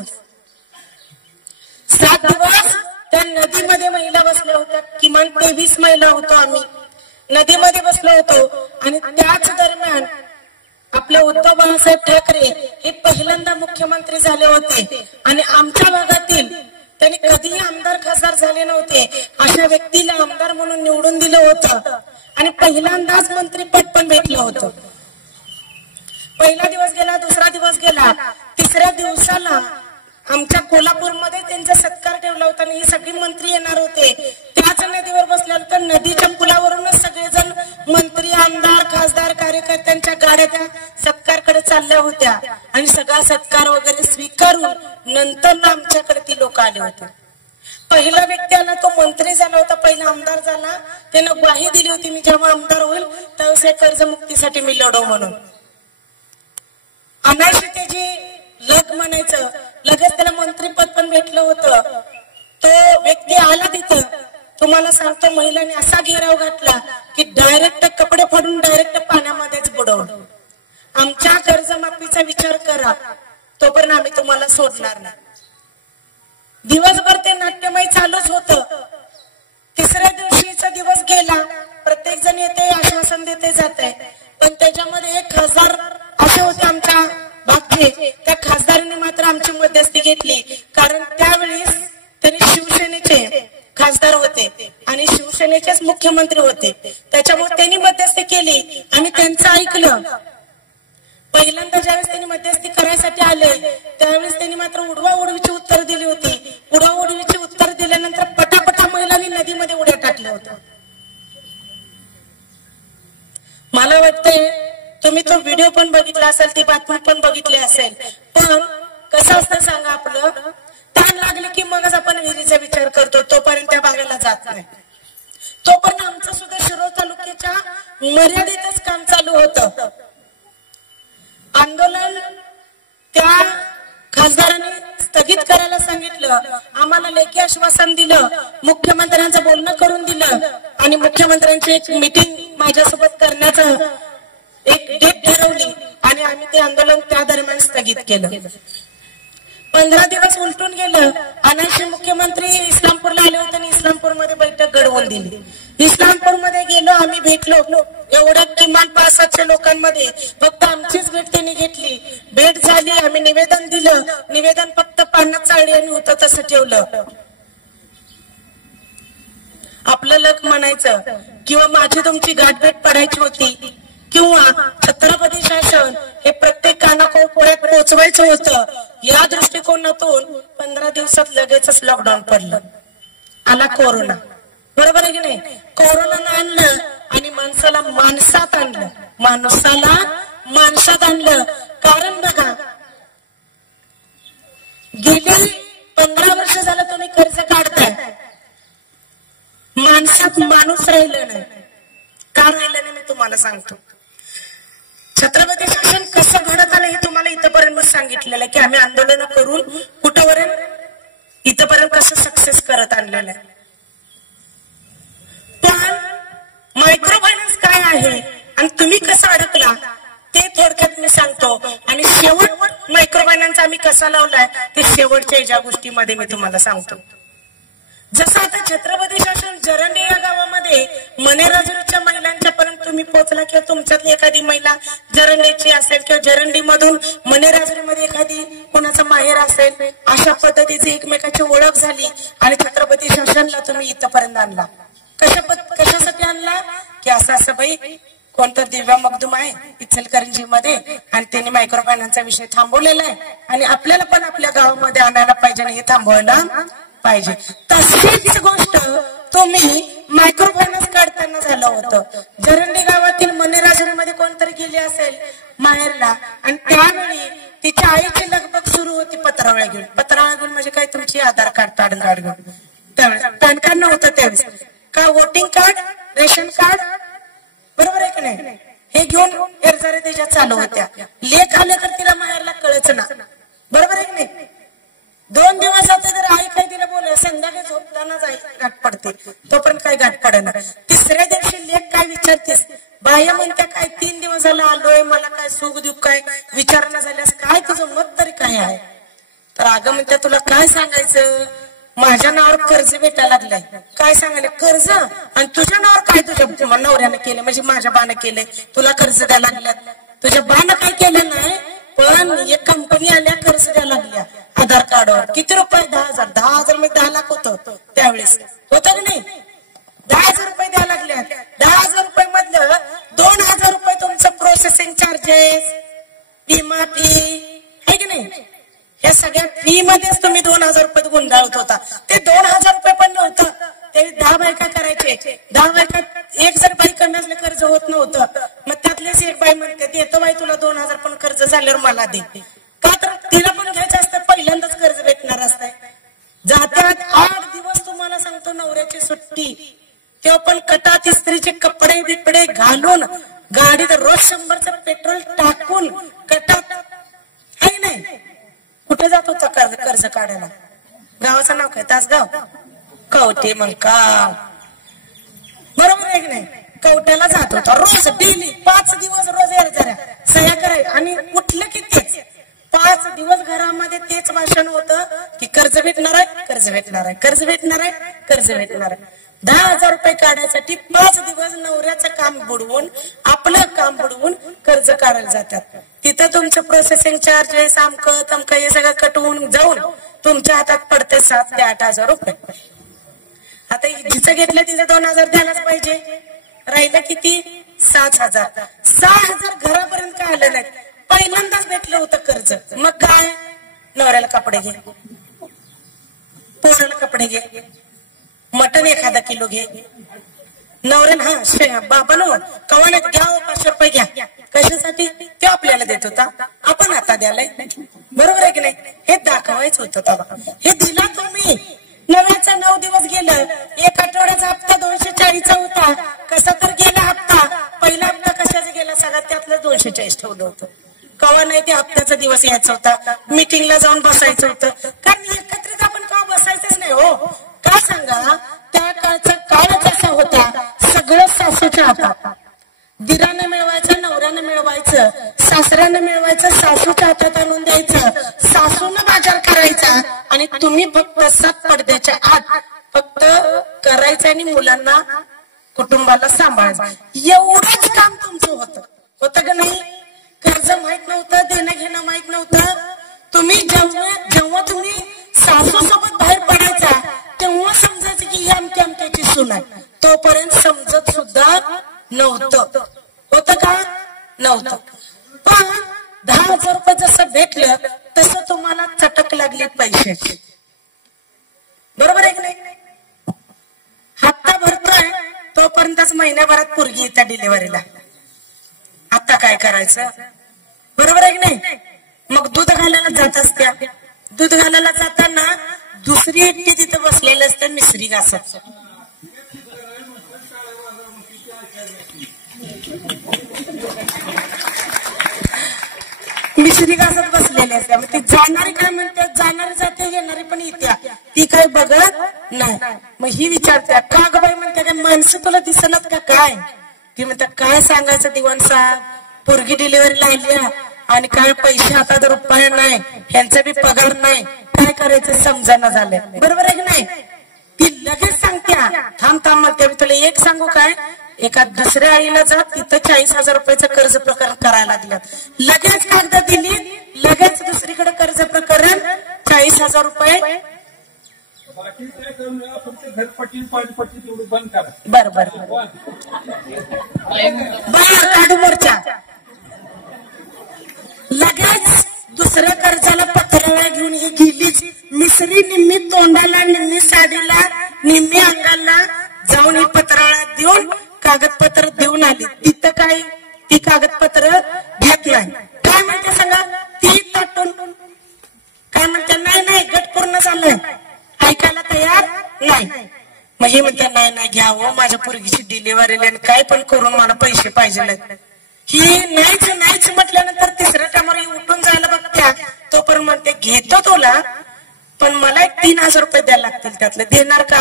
7 दिवस त्या नदीमध्ये महिला बसल्या होत्या, किमान 23 महिला होतो आम्ही, नदीमध्ये बसलो होतो. आणि त्याच दरम्यान आपले उद्धव बाळासाहेब ठाकरे हे पहिल्यांदा मुख्यमंत्री झाले होते आणि आमच्या भागातील त्यांनी कधीही आमदार खासदार झाले नव्हते अशा व्यक्तीला आमदार म्हणून निवडून दिलं होतं आणि पहिल्यांदाच मंत्रीपद पण भेटलं होतं. पहिला दिवस गेला, दुसरा दिवस गेला, तिसऱ्या दिवसाला आमच्या कोल्हापूरमध्ये त्यांचा सत्कार ठेवला होता आणि हे सगळे मंत्री येणार होते. त्याच नदीवर बसल्यानंतर नदीच्या पुलावरूनच सगळेजण मंत्री, आमदार, खासदार, कार्यकर्त्यांच्या गाड्या त्या सत्कारकडे चालल्या होत्या आणि सगळा सत्कार वगैरे स्वीकारून नंतर आमच्याकडे ती लोक आले होते. पहिला व्यक्ती आला तो मंत्री झाला होता, पहिला आमदार झाला. त्यानं ग्वाही दिली होती मी जेव्हा आमदार होईल त्यावेळेस कर्जमुक्तीसाठी मी लढव म्हणून. अनाशी त्याची लग म्हणायचं, लगेच त्याला मंत्रीपद पण भेटलं होतं. तो व्यक्ती आला तिथं, तुम्हाला सांगतो महिलांनी असा घेराव घातला की डायरेक्ट कपडे फाडून डायरेक्ट पाण्यामध्येच बुडवलं. आमच्या कर्जमाफीचा विचार करा, तोपर्यंत आम्ही तुम्हाला सोडणार नाही. दिवसभर ते नाट्यमय चालूच होतं. तिसऱ्या दिवशीचा दिवस गेला, प्रत्येक जण येते आश्वासन देते जाते, पण त्याच्यामध्ये एक खासदार असे होते आमच्या भागचे, त्या खासदारांनी मात्र आमची मध्यस्थी घेतली. कारण त्यावेळेस त्यांनी शिवसेनेचे खासदार होते आणि शिवसेनेचेच मुख्यमंत्री होते, त्याच्यामुळे त्यांनी मध्यस्थी केली आणि त्यांचं ऐकलं. पहिल्यांदा ज्यावेळेस त्यांनी मध्यस्थी करायसाठी आले त्यावेळेस त्यांनी मात्र उडवाउडवीची उत्तर दिली होती. उडवाउडवीची उत्तर दिल्यानंतर पटापटा महिलांनी नदीमध्ये उड्या टाकल्या होत्या. मला वाटतंय तुम्ही तो व्हिडिओ पण बघितला असेल, ती बातमी पण बघितली असेल. पण कसं असतं सांगा, आपलं ताण लागले की मगच आपण विहिरीचा विचार करतो, तोपर्यंत त्या भागाला जात नाही. तोपर्यंत आमचं सुद्धा शिरोळ तालुक्याच्या मर्यादितच काम चालू होतं. आंदोलन त्या खासदारांनी स्थगित करायला सांगितलं, आम्हाला लेखी आश्वासन दिलं, मुख्यमंत्र्यांचं बोलणं करून दिलं आणि मुख्यमंत्र्यांची एक मीटिंग माझ्यासोबत करण्याचं एक डेट ठरवली आणि आम्ही ते आंदोलन त्या दरम्यान स्थगित केलं. 15 दिवस उलटून गेलं. अनाशी मुख्यमंत्री इस्लामपूरला आले होते आणि इस्लामपूरमध्ये बैठक घडवून दिली. इस्लामपूरमध्ये गेलो, आम्ही भेटलो. एवढ्या किमान 500-700 लोकांमध्ये फक्त आमचीच भेट त्यांनी घेतली. भेट झाली, आम्ही निवेदन दिलं. निवेदन फक्त पाण्यात चाळणी आणि होतं तसं ठेवलं. आपलं लक म्हणायचं किंवा माझी तुमची गाठभेट पडायची होती किंवा छत्रपती शासन हे प्रत्येक कानाकोपऱ्यात पोहोचवायचं होतं. या दृष्टिकोनातून 15 दिवसात लगेचच लॉकडाऊन पडलं. आला कोरोना, बरोबर आहे की नाही? कोरोनानं आणलं आणि माणसाला माणसात आणलं, माणसाला माणसात आणलं. कारण बघा, गेली 15 वर्ष झालं तुम्ही कर्ज काढताय, माणसात माणूस राहिलं नाही. का राहिलं नाही मी तुम्हाला सांगतो. छत्रपती शासन कसं घडत आलं हे तुम्हाला इथपर्यंत सांगितलेलं की आम्ही आंदोलन करून कुठपर्यंत इथपर्यंत कसं सक्सेस करत आणलेलं आहे. पण मायक्रो फायनान्स काय आहे आणि तुम्ही कसं अडकला ते थोडक्यात मी सांगतो आणि शेवट मायक्रो फायनान्स आम्ही कसा लावलाय ते शेवटच्या ज्या गोष्टीमध्ये मी तुम्हाला सांगतो. जसं आता छत्रपती शासन जरंडी या गावामध्ये मनेराजुरीच्या महिलांच्या पर्यंत तुम्ही पोहोचला किंवा तुमच्यातली एखादी महिला जरंडीची असेल किंवा जरंडी मधून मनेराजुरीमध्ये एखादी कोणाचा माहेर असेल, अशा पद्धतीची एकमेकाची ओळख झाली आणि छत्रपती शासनला तुम्ही इथपर्यंत आणला. कशासाठी आणला की असं असं बाई कोणतं दिव्या मगदूम आहे इचलकरंजी मध्ये आणि त्यांनी मायक्रो फायनान्सचा विषय थांबवलेला आहे आणि आपल्याला पण आपल्या गावामध्ये आणायला पाहिजे आणि हे थांबवायला पाहिजे. तशीच गोष्ट तुम्ही मायक्रो फायनान्स काढताना झालं होतं. जरंडी गावातील मनेराजुरीमध्ये कोणतरी गेली असेल माहेरला आणि त्यावेळी तिच्या आईची लगबग सुरू होती पत्रावळ्या घेऊन. पत्रावळ्या घेऊन म्हणजे काय, तुमची आधार कार्ड, पॅन कार्ड घेऊन. त्यावेळेस पॅन कार्ड नव्हतं त्यावेळेस, का वोटिंग कार्ड, रेशन कार्ड, बरोबर आहे की नाही, हे घेऊन एरजारे त्याच्यात चालू होत्या. लेख आले तर तिला माहेरला कळच ना, बरोबर आहे की नाही. 2 दिवस जाते तर आई काय तिला बोल, संध्याकाळी झोपतानाच आई गाठ पडते, तोपर्यंत काय गाठ पडणार. तिसऱ्या दिवशी लेख काय विचारतेस, बाह्य म्हणत्या काय 3 दिवस झाला आलोय, मला काय सुख दुःख काय विचारणा झाल्यास काय तुझं मत तरी काय आहे. तर अगं म्हणत्या तुला काय सांगायचं, माझ्या नावावर कर्ज भेटायला लागलाय. काय सांगायला कर्ज, आणि तुझ्या नावावर काय तुझ्या नवऱ्यानं केलं म्हणजे माझ्या बानं केलंय, तुला कर्ज द्यायला लागल्यात. तुझ्या बानं काय केलं नाही, पण एक कंपनी आल्या कर्ज द्यायला लागल्या आधार कार्डवर. किती रुपये? 10,000. 10,000 मध्ये 10 लाख होतं त्यावेळेस, होतं की नाही. 10,000 रुपये द्यायला लागल्या. 10,000 रुपये मधलं 2,000 रुपये तुमचं प्रोसेसिंग चार्जेस, विमा फी आहे की नाही. या सगळ्या फी मध्येच तुम्ही 2000 रुपये गुंडाळत होता. ते 2000 रुपये पण नव्हतं, ते 10 बायका करायचे. 10 बायका एक जर बाई कमी असले कर्ज होत नव्हतं. मग त्यातलेच एक बाई म्हणते देतो बाई तुला 2000 पण कर्ज झाल्यावर मला दे. का तर तिला पण घ्यायचं असतं, पहिल्यांदाच कर्ज भेटणार असतंय. जात्यात 8 दिवस तुम्हाला सांगतो नवऱ्याची सुट्टी, तेव्हा पण कटात इस्त्रीचे कपडे बिपडे घालून गाडीत रोज 100चं पेट्रोल टाकून कटात आहे नाही. कुठे जात होता कर्ज काढायला? गावाचं नाव काय? तासगाव कवटे. मग का बरोबर आहे की नाही? कवट्याला जात होता रोज, डेली 5 दिवस रोज जरा सह्या करायला. आणि उठलं की तेच 5 दिवस घरामध्ये तेच भाषण होतं की कर्ज भेटणार आहे, कर्ज भेटणार आहे, कर्ज भेटणार आहे, कर्ज भेटणार आहे. 10,000 रुपये काढायसाठी 5 दिवस नवऱ्याचं काम बुडवून, आपलं काम बुडवून कर्ज काढायला जातात. तिथं तुमचं प्रोसेसिंग चार्जेस आमकं तमकं हे सगळं कटवून जाऊन तुमच्या हातात पडते 7,000 ते 8,000 रुपये. आता जिचं घेतलं तिचं 2,000 द्यायलाच पाहिजे. राहिलं किती? 6,000. 6,000 घरापर्यंत काय आलं नाही. पहिल्यांदाच भेटलं होतं कर्ज. मग काय? नवऱ्याला कपडे घे, पोराला कपडे घे, मटन 1 किलो घे. नवऱ्याला हा बाबा नो कवाने घ्या 500 रुपये घ्या. कशासाठी? ते आपल्याला देत होता, आपण आता द्यालाय. बरोबर आहे की नाही? हे दाखवायचं होतं तेव्हा. हे दिला तुम्ही. नव्याचा 9 दिवस गेलं, 1 आठवड्याचा हप्ता 240चा होता. कसा तर गेला हप्ता. पहिला हप्ता कशाचा गेला? सगळ्यात त्यातलं 240 ठेवलं होतं. कवा नाही ते हप्त्याचा दिवस यायचा होता. मीटिंगला जाऊन बसायचं होतं. कारण एकत्रित आपण कवा बसायचंच नाही हो. का सांगा? त्या काळचा काळच असा होता, सगळं सासूच्या हातात. दिरानं मिळवायचं, नवऱ्यानं मिळवायचं, सासऱ्यानं मिळवायचं, सासूच्या हातात आणून द्यायचं, सासूनं बाजार करायचा आणि तुम्ही फक्त 7 पडद्याच्या आत फक्त करायचं आणि मुलांना कुटुंबाला सांभाळायचं. एवढंच काम तुमचं होतं का नाही? कर्ज माहित नव्हतं, देणं घेणं माहित नव्हतं. तुम्ही जेव्हा तुम्ही सासू सोबत बाहेर पडायचा तेव्हा समजायचं की अमक्याची सून आहे. तोपर्यंत समजत सुद्धा नव्हतं. होतं का? नव्हतं. पण 10,000 रुपये जसं भेटलं तसं तुम्हाला चटक लागली पैसे. बरोबर आहे की नाही? हप्ता भरतोय तोपर्यंतच महिन्याभरात पोरगी येतात डिलिव्हरीला. आता काय करायचं? बरोबर आहे की नाही? मग दूध घालायला जात असत्या. दूध घालायला जाताना दुसरी एकटी तिथं बसलेलं असतं मिसरी घासत. मिसरी घासत बसलेले असते. ती जाणारी काय म्हणते? जाणारी जाते, येणारी पण येत्या. ती काय बघत नाही. मग ही विचारते का ग बाई? म्हणते काय माणसं तुला दिसणार का काय? ती म्हणते काय सांगायचं दिवाण साहेब, पोरगी डिलिव्हरीला आली आणि काय पैसे हातात रुपये नाही, ह्यांचा बी पगार नाही, काय करायचं समजाना झालंय. बरोबर आहे की नाही? ती लगेच सांगत्या थांब म्हणते तुला एक सांगू काय? एका दुसऱ्या आईला जा, तिथं 40,000 रुपयाचं कर्ज प्रकरण करायला दिलं. लगेच कागद दिली, लगेच दुसरीकडे कर्ज प्रकरण 40,000 रुपये. बरोबर काढू मोर्चा. लगेच दुसऱ्या कर्जाला पत्रावळ्या घेऊन ही गेलीच. मिसरी निम्मी तोंडाला, निम्मी साडीला, निम्मी अंगाला जाऊन ही पत्रावळ्या देऊन कागदपत्र देऊन आली. तिथं काय? ती कागदपत्र घेत नाही. काय म्हणते सांगा? ती तटून काय म्हणते? नाही गट पूर्ण झालंय, ऐकायला तयार नाही. मग हे म्हणते नाही घ्यावं, माझ्या पोरगीची डिलिव्हरी काय पण करून मला पैसे पाहिजे. ही नाहीच म्हटल्यानंतर तिसऱ्या टायमाला उठून जायला बघत्या. तो पण म्हणते घेतो तुला, पण मला 3,000 रुपये द्यायला लागतील. त्यातले देणार का?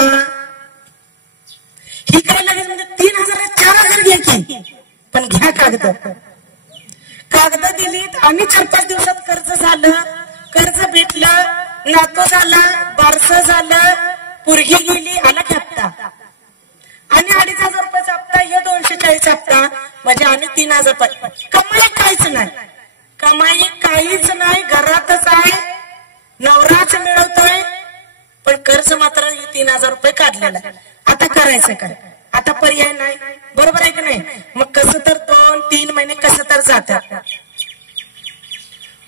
ही काय लागेल म्हणजे 3,000 4,000 घ्यायची, पण घ्या कागद. कागद दिलीत आणि 4-5 दिवसात कर्ज झालं, कर्ज भेटलं, नातो झाला, बारसं झालं, पोरगी गेली, आला हप्ता आणि 2,500 रुपयाचा हप्ता, हे 240 हप्ता म्हणजे आणि 3,000 रुपये. कमाई काहीच नाही, कमाई काहीच नाही. घरातच आहे, नवराच मिळवतोय, पण कर्ज मात्र 3,000 रुपये काढलेला. आता करायचं काय? आता पर्याय नाही. बरोबर आहे की नाही? मग कसं तर 2-3 महिने कसं तर जातात.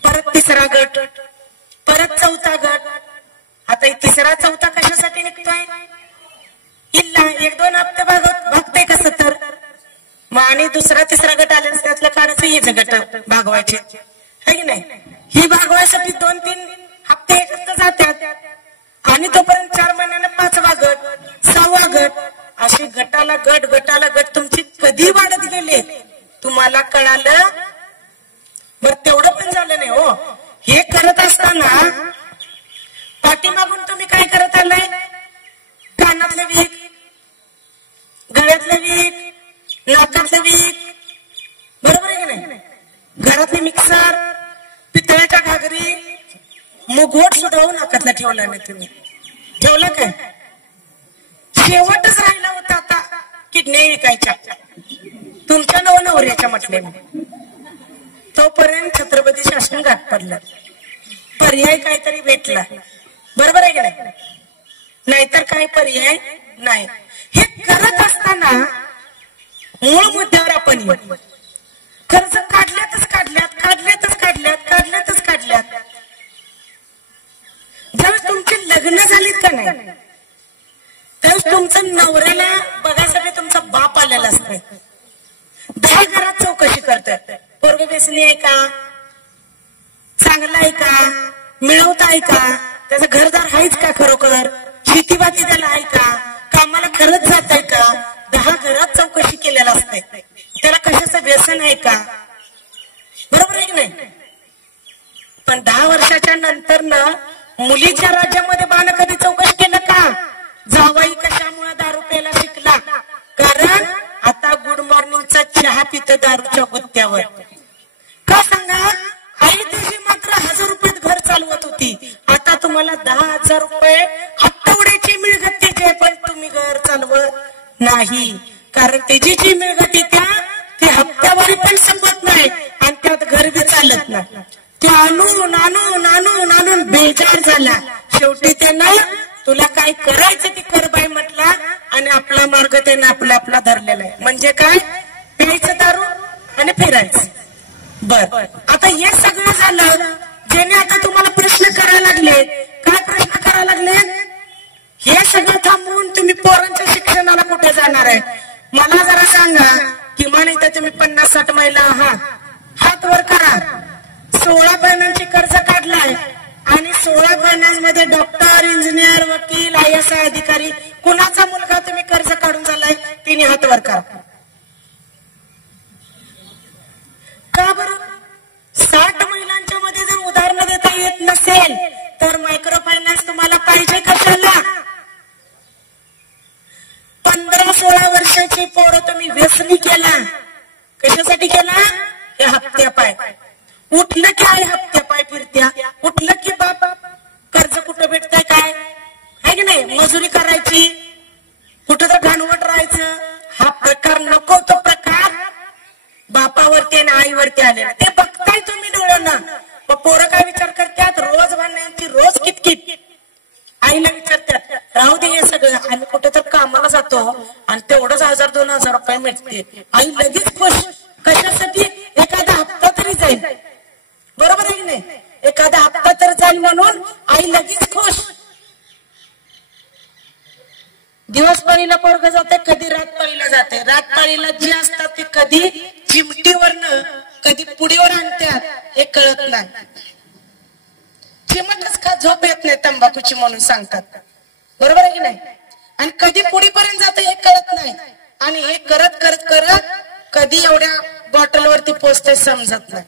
परत तिसरा गट, परत परत चौथा गट. आता तिसरा चौथा कशासाठी निघतोय? इल्ला 1-2 हप्ते भागते कसं तर मग आणि दुसरा तिसरा गट आल्यास त्यातल्या काढायचं हेच गट भागवायचे है की नाही. ही भागवायसाठी 2-3 हप्ते जातात आणि तोपर्यंत 4 महिन्याने 5वा गट 6वा गट असे गटाला गट तुमची कधी वाढत गेले तुम्हाला कळालं? बर तेवढं पण झालं नाही हो. हे करत असताना पाठीमागून तुम्ही काय करत आलाय? कानातलं वीक, गळ्यातलं वीक, नाकातलं वीक, बरोबर आहे की नाही? घरातले मिक्सर, पितळ्याच्या घागरी, मुगवट सुद्धा हो नाकातला ठेवला नाही तुम्ही. ठेवला काय? शेवटच राहिला होता आता किडनी विकायच्या तुमच्या नवऱ्याच्या म्हटल्याने. तोपर्यंत छत्रपती शासन गाठ पडलं. पर्याय काहीतरी भेटला, बरोबर आहे की नाही? नाहीतर काही पर्याय नाही. हे करत असताना मूळ मुद्द्यावर आपण येऊ. कर्ज काढल्यातच काढल्यात. ज्यावेळेस तुमची लग्न झालीत का नाही त्यावेळेस तुमचं नवऱ्याला बघायसाठी तुमचा बाप आलेला असतोय. 10 घरात चौकशी करतात. पोरग व्यसनी आहे का, चांगला आहे का, मिळवता आहे का, त्याचं घरदार आहेच का, खरोखर शेतीबाती त्याला आहे का, कामाला खरंच जात आहे का. 10 घरात चौकशी केलेला असते. त्याला कशाचं व्यसन आहे का, बरोबर आहे की नाही? पण 10 वर्षाच्या नंतर ना मुलीच्या राज्यामध्ये बाण कधी चौकशी केलं का? जावाई कशामुळे दारू प्यायला शिकला? कारण आता गुड मॉर्निंगचा चहा पितं दारूच्या गुत्त्यावर. का सांगा? आई तुझी मात्र 1000 रुपयात घर चालवत होती. आता तुम्हाला 10,000 रुपये आठवड्याची मिळगत त्याची, पण तुम्ही घर चालवत नाही. कारण त्याची जी मिळगत येत्या ती हप्त्यावारी पण संपत नाही आणि त्यात घर बी चालत नाही. ते आणून बेजार झाला. शेवटी त्यानं तुला काय करायचं ती कर बाई म्हटला आणि आपला मार्ग त्यानं आपला धरलेला आहे. म्हणजे काय? प्यायचं दारू आणि फिरायचं. बर आता हे सगळं झालं ज्याने आता तुम्हाला प्रश्न करायला लागले. काय प्रश्न करायला लागले? हे सगळं थांबवून तुम्ही पोरांच्या शिक्षणाला कुठे जाणार आहे मला जरा सांगा. किमान इथं तुम्ही 50-60 महिला आहात, हात वर करा. 16 फायनान्सची कर्ज काढलाय आणि 16 फायनान्स मध्ये डॉक्टर, इंजिनियर, वकील, IAS अधिकारी कुणाचा मुलगा तुम्ही कर्ज काढून झालाय? तिने हात वर करा. का बरं? 60 महिलांच्या मध्ये जर उदाहरण देता येत नसेल तर मायक्रो फायनान्स तुम्हाला पाहिजे कशाला? 15-16 वर्षाची पोरं तुम्ही व्यसनी केला. कशासाठी केला? हे हप्त्या पाय. उठलं की आई हप्त्या पाय फिरत्या. उठलं की बाप कर्ज कुठं भेटतंय काय आहे की नाही? मजुरी करायची, कुठं तर घाणवट राहायचं. हा प्रकार नको. तो प्रकार बापावरती आणि आईवरती आलेला ते बघताय तुम्ही डोळ्यांना. पोरं काय विचार करतात? रोज भांडण्याची रोज किटकिट. आईला विचारतात राहू दे हे सगळं, आम्ही कुठे तर कामाला जातो आणि तेवढंच 1000-2000 रुपये मिळते. आई लगेच खुश. कशासाठी? एखादा हप्ता तरी जाईल, बरोबर आहे की नाही? एखादा हप्ता तर जाईल म्हणून आई लगेच खुश. दिवस पाळीला पोरग जाते, कधी रात पाळीला जाते. रात पाळीला जी असतात ती कधी चिमटीवरनं कधी पुडीवर आणतात हे कळत नाही. चिमटच का झोप येत नाही तंबाखूची म्हणून सांगतात, बरोबर आहे की नाही? आणि कधी पुढीपर्यंत जाते हे कळत नाही. आणि हे करत करत करत कधी एवढ्या बॉटलवरती पोचते समजत नाही.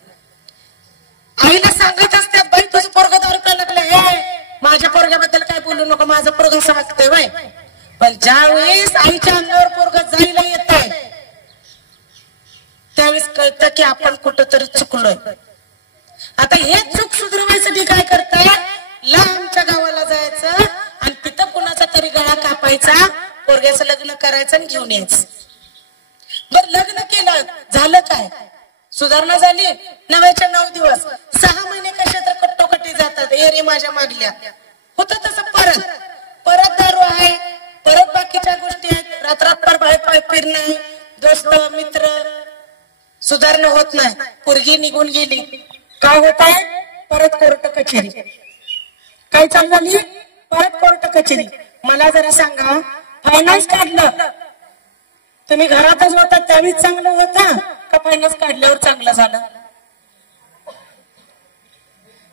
आईला सांगत असतात बाई तुझं पोरगं दारू प्यायला लागलं, हे माझ्या पोरग्याबद्दल काय बोलू नको, माझं पोरगं समजतंय बाई. पण ज्या वेळेस आईच्या अंगावर पोरगं जायला येत आहे त्यावेळेस कळतं की आपण कुठंतरी चुकलोय. आता हे चूक सुधारवायसाठी काय करताय? लांबच्या गावाला जायचं आणि तिथं कुणाचा तरी गळा कापायचा, पोरग्याचं लग्न करायचं आणि घेऊन यायचं. बरं लग्न केलं, झालं काय? सुधारणा झाली? 9च्या 9 दिवस, 6 महिने कशा तर कट्टोकटी जातात. ए रे माझ्या मागल्या होत तसं. परत दारू आहे, परत बाकीच्या गोष्टी आहेत. रात्रभर बाहेर फिरणं, दोस्त मित्र, सुधारणा होत नाही. पोरगी निघून गेली, काय होत आहे? परत कोर्ट कचेरी. काय चालू झाली परत कोर्ट कचेरी. मला जरा सांगा, फायनान्स काढलं तुम्ही घरातच होता त्यावेळीच चांगलं होतं का फायनान्स काढल्यावर चांगलं झालं?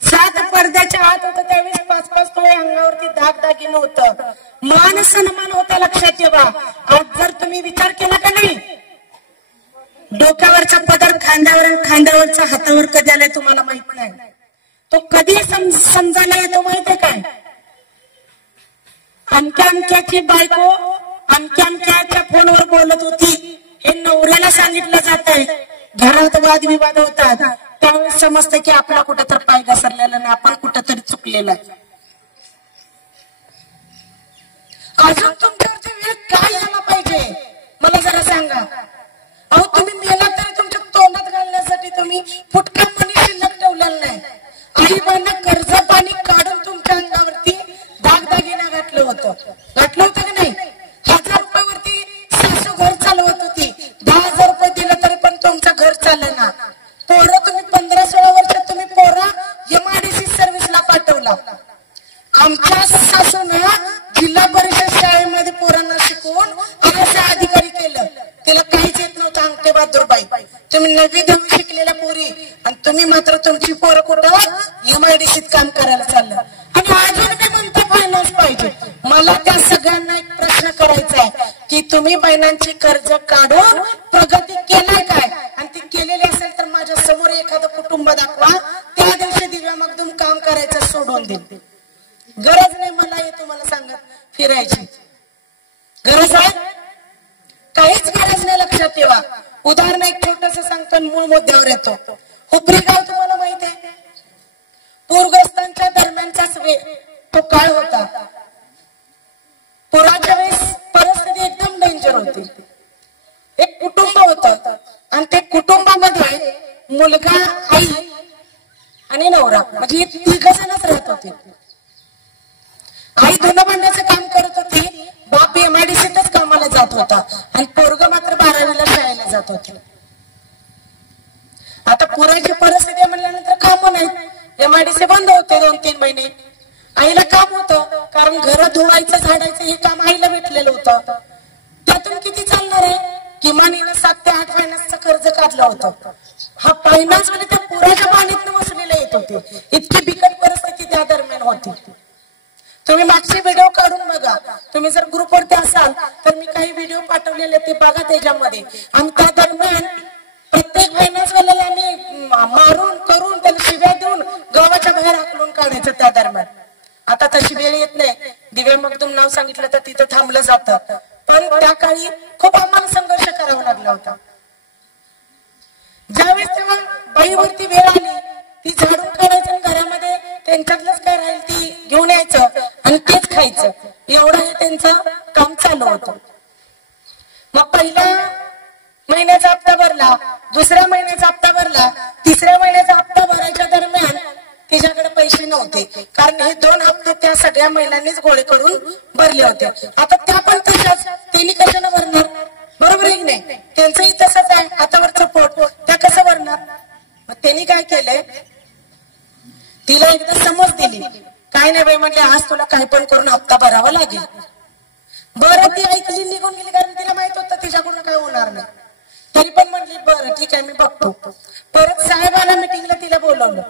7 पडद्याच्या आत होतं त्यावेळेस 5-5 तोळे अंगावरती दागदागिनं होतं, मान सन्मान होता. लक्षात ठेवा. आज जर तुम्ही विचार केला का नाही, डोक्यावरचा पदर खांद्यावर आणि खांद्यावरचा हातावर कधी आलाय तुम्हाला माहित नाही. तो कधी समजायला येतो माहितीये काय? अमक्या अमक्याची बायको अमक्या अमक्याच्या फोनवर बोलत होती, हे नवऱ्याला सांगितलं जात आहे. घरात वादविवाद होतात त्यावेळेस समजतं की आपला कुठं तर पाय घसरलेला नाही, आपण कुठंतरी चुकलेला आहे. अजून तुमच्यावरती वेळ काय यायला पाहिजे मला जरा सांगा. अहो तुम्ही मेला तरी तुमच्या तोंडात घालण्यासाठी तुम्ही फुटका मनी शिल्लक ठेवलेला नाही. आईबानं कर्ज पाणी काढून तुमच्या अंगावरती दागदागिना घातलं होतं की नाही? 1000 रुपयावरती सासू घर चालवत होती, 10,000 रुपये दिले तरी पण तुमचं घर चाललं ना. पोरं तुम्ही 15-16 वर्षात तुम्ही पोरं MIDC सर्व्हिसला पाठवला. आमच्या सासूनं जिल्हा परिषद शाळेमध्ये पोरांना शिकवून असे अधिकारी केलं. तिला काहीच येत नव्हतं. अंगठे बहादूरबाई तुम्ही 9वी-10वी शिकलेल्या पोरी आणि तुम्ही मात्र तुमची पोरं कुठं MIDCत काम करायला चाललं. आणि अजून मी म्हणतो फायनान्स पाहिजे. मला त्या सगळ्यांना एक प्रश्न करायचा आहे की तुम्ही फायनान्सची कर्ज काढून प्रगती केलाय काय? आणि ती केलेली असेल तर माझ्या समोर एखादं कुटुंब दाखवा, त्या दिवशी दिव्या मगदूम काम करायचं सोडून देईल. गरज नाही मला हे तुम्हाला सांगत फिरायची. गरज आहे? काहीच गरज नाही. लक्षात ठेवा. उदाहरण एक छोटस सांगतो, मूळ मुद्द्यावर येतो. हुपरी गाव तुम्हाला माहित आहे? पूरग्रस्तांच्या दरम्यानचाच तो काळ होता. पुराच्या वेळेस परिस्थिती एकदम डेंजर होती. एक कुटुंब होतं आणि ते कुटुंबामध्ये मुलगा, आई आणि नवरा म्हणजे 3 जणच राहत होते. आई धुणं भांड्याचं काम करत होती, बाप MIDCतच कामाला जात होता आणि पोरग मात्र 12वीला शाळेला जात होते. आता पुराची परिस्थिती म्हणल्यानंतर काम नाही, MIDC बंद होते 2-3 महिने. आईला काम होतं कारण घर धुवायचं झाडायचं हे काम आईला भेटलेलं होतं. त्यातून किती चालणार आहे? किमान 7 ते 8 फायनान्सचं कर्ज काढलं होतं. हा फायनान्स म्हणजे त्या पुराच्या पाण्यात वसुलीला येत होते. इतकी बिकट परिस्थिती त्या दरम्यान होती. तुम्ही मागचे व्हिडिओ काढून बघा. तुम्ही जर ग्रुपवरती असाल तर मी काही व्हिडिओ पाठवलेले ते बघा त्याच्यामध्ये. आणि त्या दरम्यान प्रत्येक फायनान्सवाल्याला आम्ही मारून करून त्याला शिव्या देऊन गावाच्या बाहेर हाकलून काढायचं त्या दरम्यान. आता तशी वेळ येत नाही. दिव्या मगदूम नाव सांगितलं तर तिथं थांबलं जातं. पण त्या काळी खूप आम्हाला संघर्ष करावा लागला होता. ज्यावेळेस तेव्हा बाईवरती वेळ आली, ती झाडून काढायचं घरामध्ये त्यांच्यातलंच काय राहील ती घेऊन यायचं आणि तेच खायचं, एवढं हे त्यांचं काम चालू होतं. मग पहिल्या महिन्याचा हप्ता भरला, दुसऱ्या महिन्याचा हप्ता भरला, तिसऱ्या महिन्याचा हप्ता भरायच्या दरम्यान तिच्याकडे पैसे नव्हते कारण हे 2 हप्ते त्या सगळ्या महिलांनीच गोळे करून भरले होते. आता त्या पण तशाच, त्यांनी कशाला भरणार? बरोबर आहे की नाही? त्यांचंही तसंच आहे, हातावरचं पोट, त्या कसं भरणार? मग त्यांनी काय केलंय, तिला एकदा समज दिली, काय नाही बाई म्हणले आज तुला काय पण करून हप्ता भरावा लागेल. बरं ती ऐकली, निघून गेली कारण तिला माहित होतं तिच्याकडून काय होणार नाही. तरी पण म्हणली बरं ठीक आहे मी बघतो. परत साहेबाला मिटिंगला तिला बोलवलं.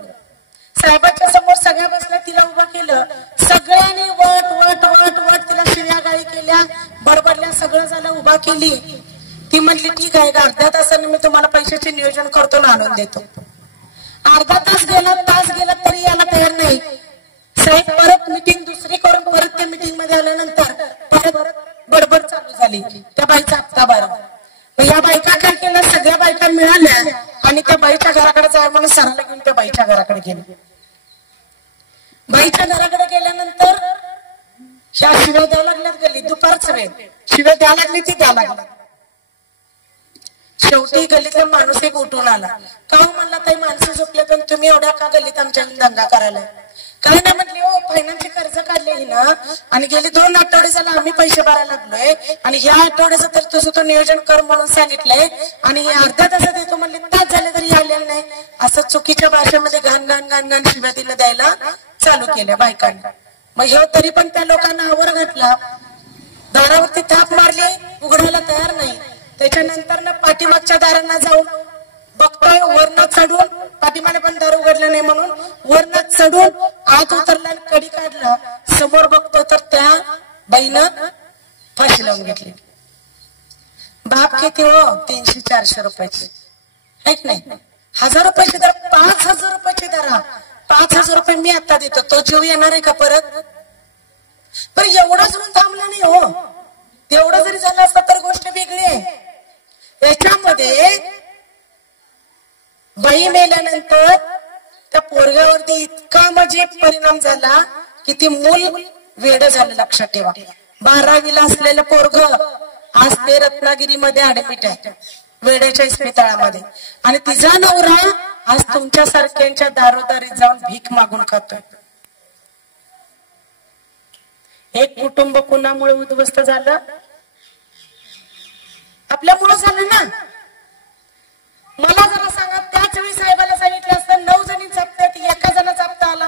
साहेबाच्या समोर सगळ्या बसल्या, तिला उभा केलं. सगळ्यांनी वट वट वट वट तिला शिव्या गाळी केल्या, बडबडल्या, सगळं झालं. उभा केली. ती म्हणली ठीक आहे, अर्ध्या तासाने मी तुम्हाला पैशाचे नियोजन करतो ना आणून देतो. अर्धा तास गेला तरी याला तयार नाही. साहेब परत मिटिंग दुसरी करून परत त्या मिटिंग मध्ये आल्यानंतर परत बडबड चालू झाली, त्या बाईचा हप्ता भरा. या बायका काय केलं, सगळ्या बायका मिळाल्या आणि त्या बाईच्या घराकडे जाय म्हणून सराला घेऊन त्या बाईच्या घराकडे गेले. बाईच्या घराकडे गेल्यानंतर ह्या शिव्या द्यायला लागल्यात. गल्ली दुपारच वेळ शिव्या द्यायला लागली, ती द्यायला लागली. शेवटी गल्लीतला माणूस एक उठून आला. का म्हणला ताई माणसं झोपले पण तुम्ही एवढ्या का गल्लीत आमच्या दंगा करायला? काय नाही म्हटली, हो फायनान्सचे कर्ज काढले ना आणि गेले 2 आठवडे झाले आम्ही पैसे भरायला लागलोय आणि ह्या आठवड्याचं तर तुझं तो नियोजन कर म्हणून सांगितलंय आणि अर्ध्या तासात येतो म्हणले, तास झाले तरी आलेलं नाही. असं चुकीच्या भाषेमध्ये घाण घाण घाण घाण शिव्या दिलं द्यायला चालू केल्या बायकांनी. मग ह्यो तरी पण त्या लोकांना आवर घातला, दारावरती थाप मारली, उघडायला तयार नाही. त्याच्यानंतर ना पाठीमागच्या दारांना जाऊन बघतोय, वरनं चढून, पाठीमाने पण दार उघडलं नाही म्हणून वरनं चढून आत उतरला आणि कडी काढला. समोर बघतो तर त्या बाईनं फाशी लावून घेतली. बाप किती हो, 300-400 रुपयाची, ऐक नाही, 1000 रुपयाची दर, 5000 रुपयाची दरा. 5000 रुपये मी आता देतो, तो जीव येणार आहे का परत? पण एवढंच म्हणून थांबलं नाही हो. तेवढं जरी झालं असतं तर गोष्ट वेगळी आहे. याच्यामध्ये बाई मेल्यानंतर त्या पोरग्यावरती इतका म्हणजे परिणाम झाला की ती मूल वेड झालं. लक्षात ठेवा, 12वीला असलेलं पोरग आज ते रत्नागिरीमध्ये ऍडमिट आहे, वेड्याच्या इस्पितळामध्ये. आणि तिचा नवरा आज तुमच्या सारख्यांच्या दारोदारी जाऊन भीक मागून खातोय. एक कुटुंब कुणामुळे उद्ध्वस्त झालं? आपल्यामुळे झालं ना. मला जरा सांगा, त्याच वेळी साहेबाला सांगितलं असतं 9 जणी जपतात, एका जणाचा हप्ता आला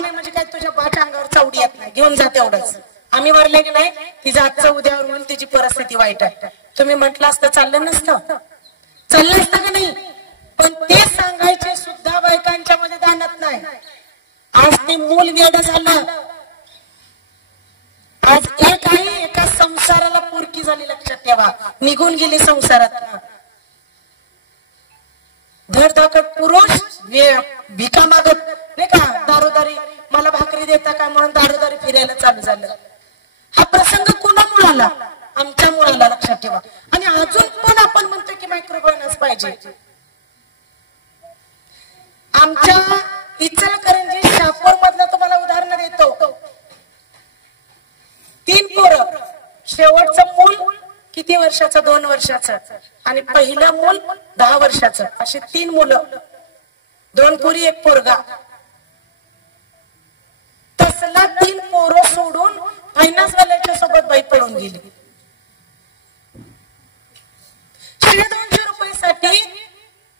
नाही म्हणजे काय तुझ्या बाच्या अंगावर चवडी येत नाही, घेऊन जा तेवढंच. आम्ही वरले की नाही, तिचं आजचं उद्यावर म्हणून तिची परिस्थिती वाईट आहे. तुम्ही म्हटलं असतं चाललं नसतं, चाललं असतं का नाही? पण ते सांगायचे सुद्धा बायकांच्या मध्ये दानत नाही. आज ते मूल वेड झालं. आज एक आई एका संसाराला पुरकी झाली. लक्षात ठेवा, निघून गेली संसारात. धडधाकट पुरुष भिका मागत नाही का, दारोदारी मला भाकरी देता का म्हणून दारोदारी फिरायला चालू झालं. हा प्रसंग कुणामुळे आला? आमच्या मुलाला. लक्षात ठेवा. आणि अजून पण आपण म्हणतो की मायक्रोफायनान्स पाहिजे. आमच्या इचलकरंजी शापूर मधलं तुम्हाला उदाहरण देतो. 3 पोरं, शेवटचं मूल किती वर्षाचं? 2 वर्षाचं. आणि पहिलं मूल 10 वर्षाचं. अशी 3 मुलं, 2 पोरी 1 पोरगा. तसला 3 पोरं सोडून फायनान्स वाल्याच्या सोबत बाई पळून गेली. 200 रुपयासाठी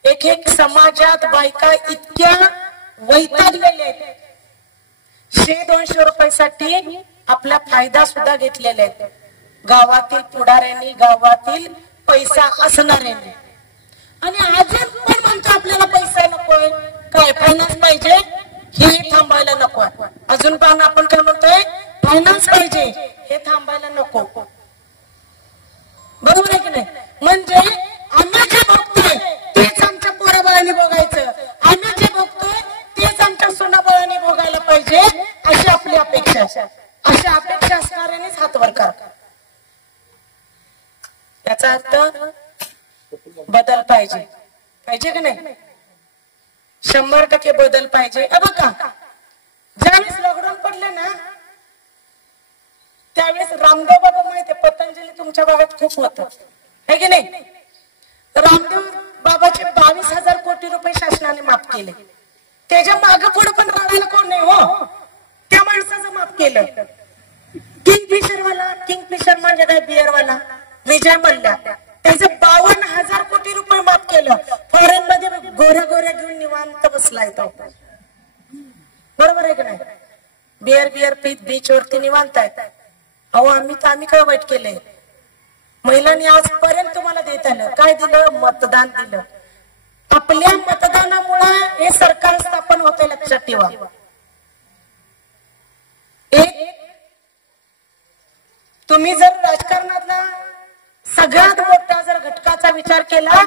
एक समाजात बायका इतक्या वैतागलेल्या आहेत. 200 रुपयासाठी आपला फायदा सुद्धा घेतलेला आहे गावातील पुढाऱ्यांनी, गावातील पैसा असणाऱ्यांनी. आणि अजून पण म्हणतो आपल्याला पैसा नकोय, काय फायनान्स पाहिजे, हे थांबायला नको. अजून पण आपण काय म्हणतोय, फायनान्स पाहिजे, हे थांबायला नको. बरोबर आहे की नाही? म्हणजे आम्ही जे बघतोय तेच आमच्या पोराबाळांनी बघायचं, आम्ही जे बघतोय तेच आमच्या सोनाबाळांनी बघायला पाहिजे, अशी आपली अपेक्षा. अशा अपेक्षा असणाऱ्यांनीच हात वर करा. याचा अर्थ बदल पाहिजे. पाहिजे की नाही? 100% बदल पाहिजे. बघा, ज्यावेळेस लॉकडाऊन पडलं ना, त्यावेळेस रामदेव बाबा माहिती, पतंजली तुमच्या भागात खूप होत आहे की नाही? रामदेव बाबाचे 22,000 कोटी रुपये शासनाने माफ केले. त्याच्या मागे पुढे पण राहायला कोण नाही हो, त्या माणसाचं माफ केलं. किंगफिशर म्हणजे काय, बिअरवाला विजय मल्ल्या, त्याचं 52,000 कोटी रुपये माफ केलं. फॉरेन मध्ये गोऱ्या घेऊन निवांत बसलाय तो. बरोबर आहे की नाही? बिअर पीत बीच वरती निवांत आहे. अहो आम्ही काय वाईट केलंय? महिलांनी आजपर्यंत तुम्हाला देत आलं काय? दिलं? मतदान दिलं. आपल्या मतदानामुळे हे सरकार स्थापन होते. लक्षात ठेवा. तुम्ही जर राजकारणातला सगळ्यात मोठा जर घटकाचा विचार केला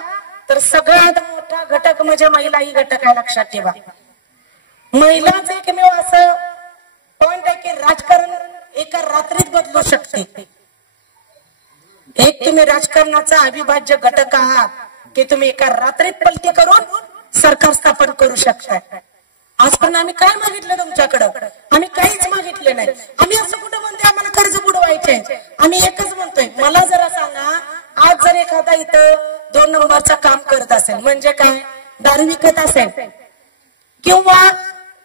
तर सगळ्यात मोठा घटक म्हणजे महिला ही घटक आहे. लक्षात ठेवा. महिलाच एकमेव असं पॉइंट आहे की राजकारण एका रात्रीत बदलू शकते. एक तुम्ही राजकारणाचा अविभाज्य घटक आहात की तुम्ही एका रात्रीत पलटी करून सरकार स्थापन करू शकता. आजपर्यंत आम्ही काय मागितलं तुमच्याकडं? आम्ही काहीच मागितले नाही. आम्ही असं कुठं म्हणतोय आम्हाला कर्ज बुडवायचे? आम्ही एकच म्हणतोय, मला जरा सांगा, आज जर एखादा इथं 2 नंबरचा काम करत असेल म्हणजे काय, दारू विकत असेल किंवा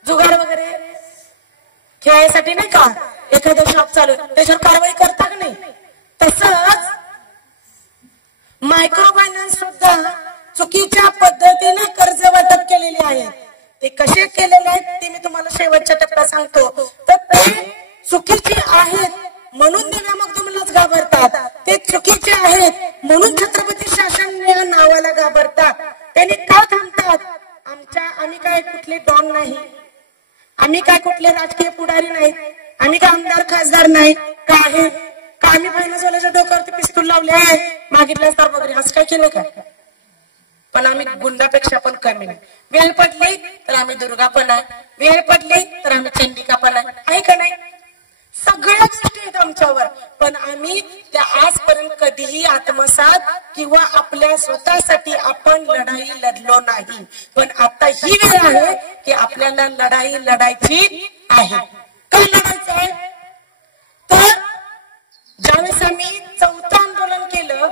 जुगार वगैरे खेळायसाठी नाही का एखादं शॉप चालू, त्याच्यावर कारवाई करता का नाही? तसंच मायक्रो फायनान्स सुद्धा चुकीच्या पद्धतीने कर्ज वाटप केलेले आहे. ते कसे केलेले आहेत ते मी तुम्हाला शेवटच्या टप्प्यात सांगतो. तर ते चुकीचे आहेत म्हणून दिव्या मगदुमलाच घाबरतात, ते चुकीचे आहेत म्हणून छत्रपती शासन या नावाला घाबरतात. त्यांनी का थांबतात? आम्ही काय कुठले डॉन नाही, आम्ही काय कुठले राजकीय पुढारी नाहीत, आम्ही काय आमदार खासदार नाही का आहे का आम्ही फायनान्सवाल्याच्या डोक्यावरती पिस्तूल लावले आहे मागितल्यास तर वगैरे असं काय केलं का? पण आम्ही गुंडापेक्षा पण कमी नाही. वेळ पडली तर आम्ही दुर्गा पण आहे, वेळ पडली तर आम्ही चंडिका पण आहे का नाही? सगळ्या गोष्टी आहेत आमच्यावर, पण आम्ही त्या आजपर्यंत कधीही आत्मसात किंवा आपल्या स्वतःसाठी आपण लढाई लढलो नाही. पण आता ही वेळ आहे की आपल्याला लढाई लढायची आहे. का लढायचं आहे? तर ज्यावेळेस आम्ही चौथं आंदोलन केलं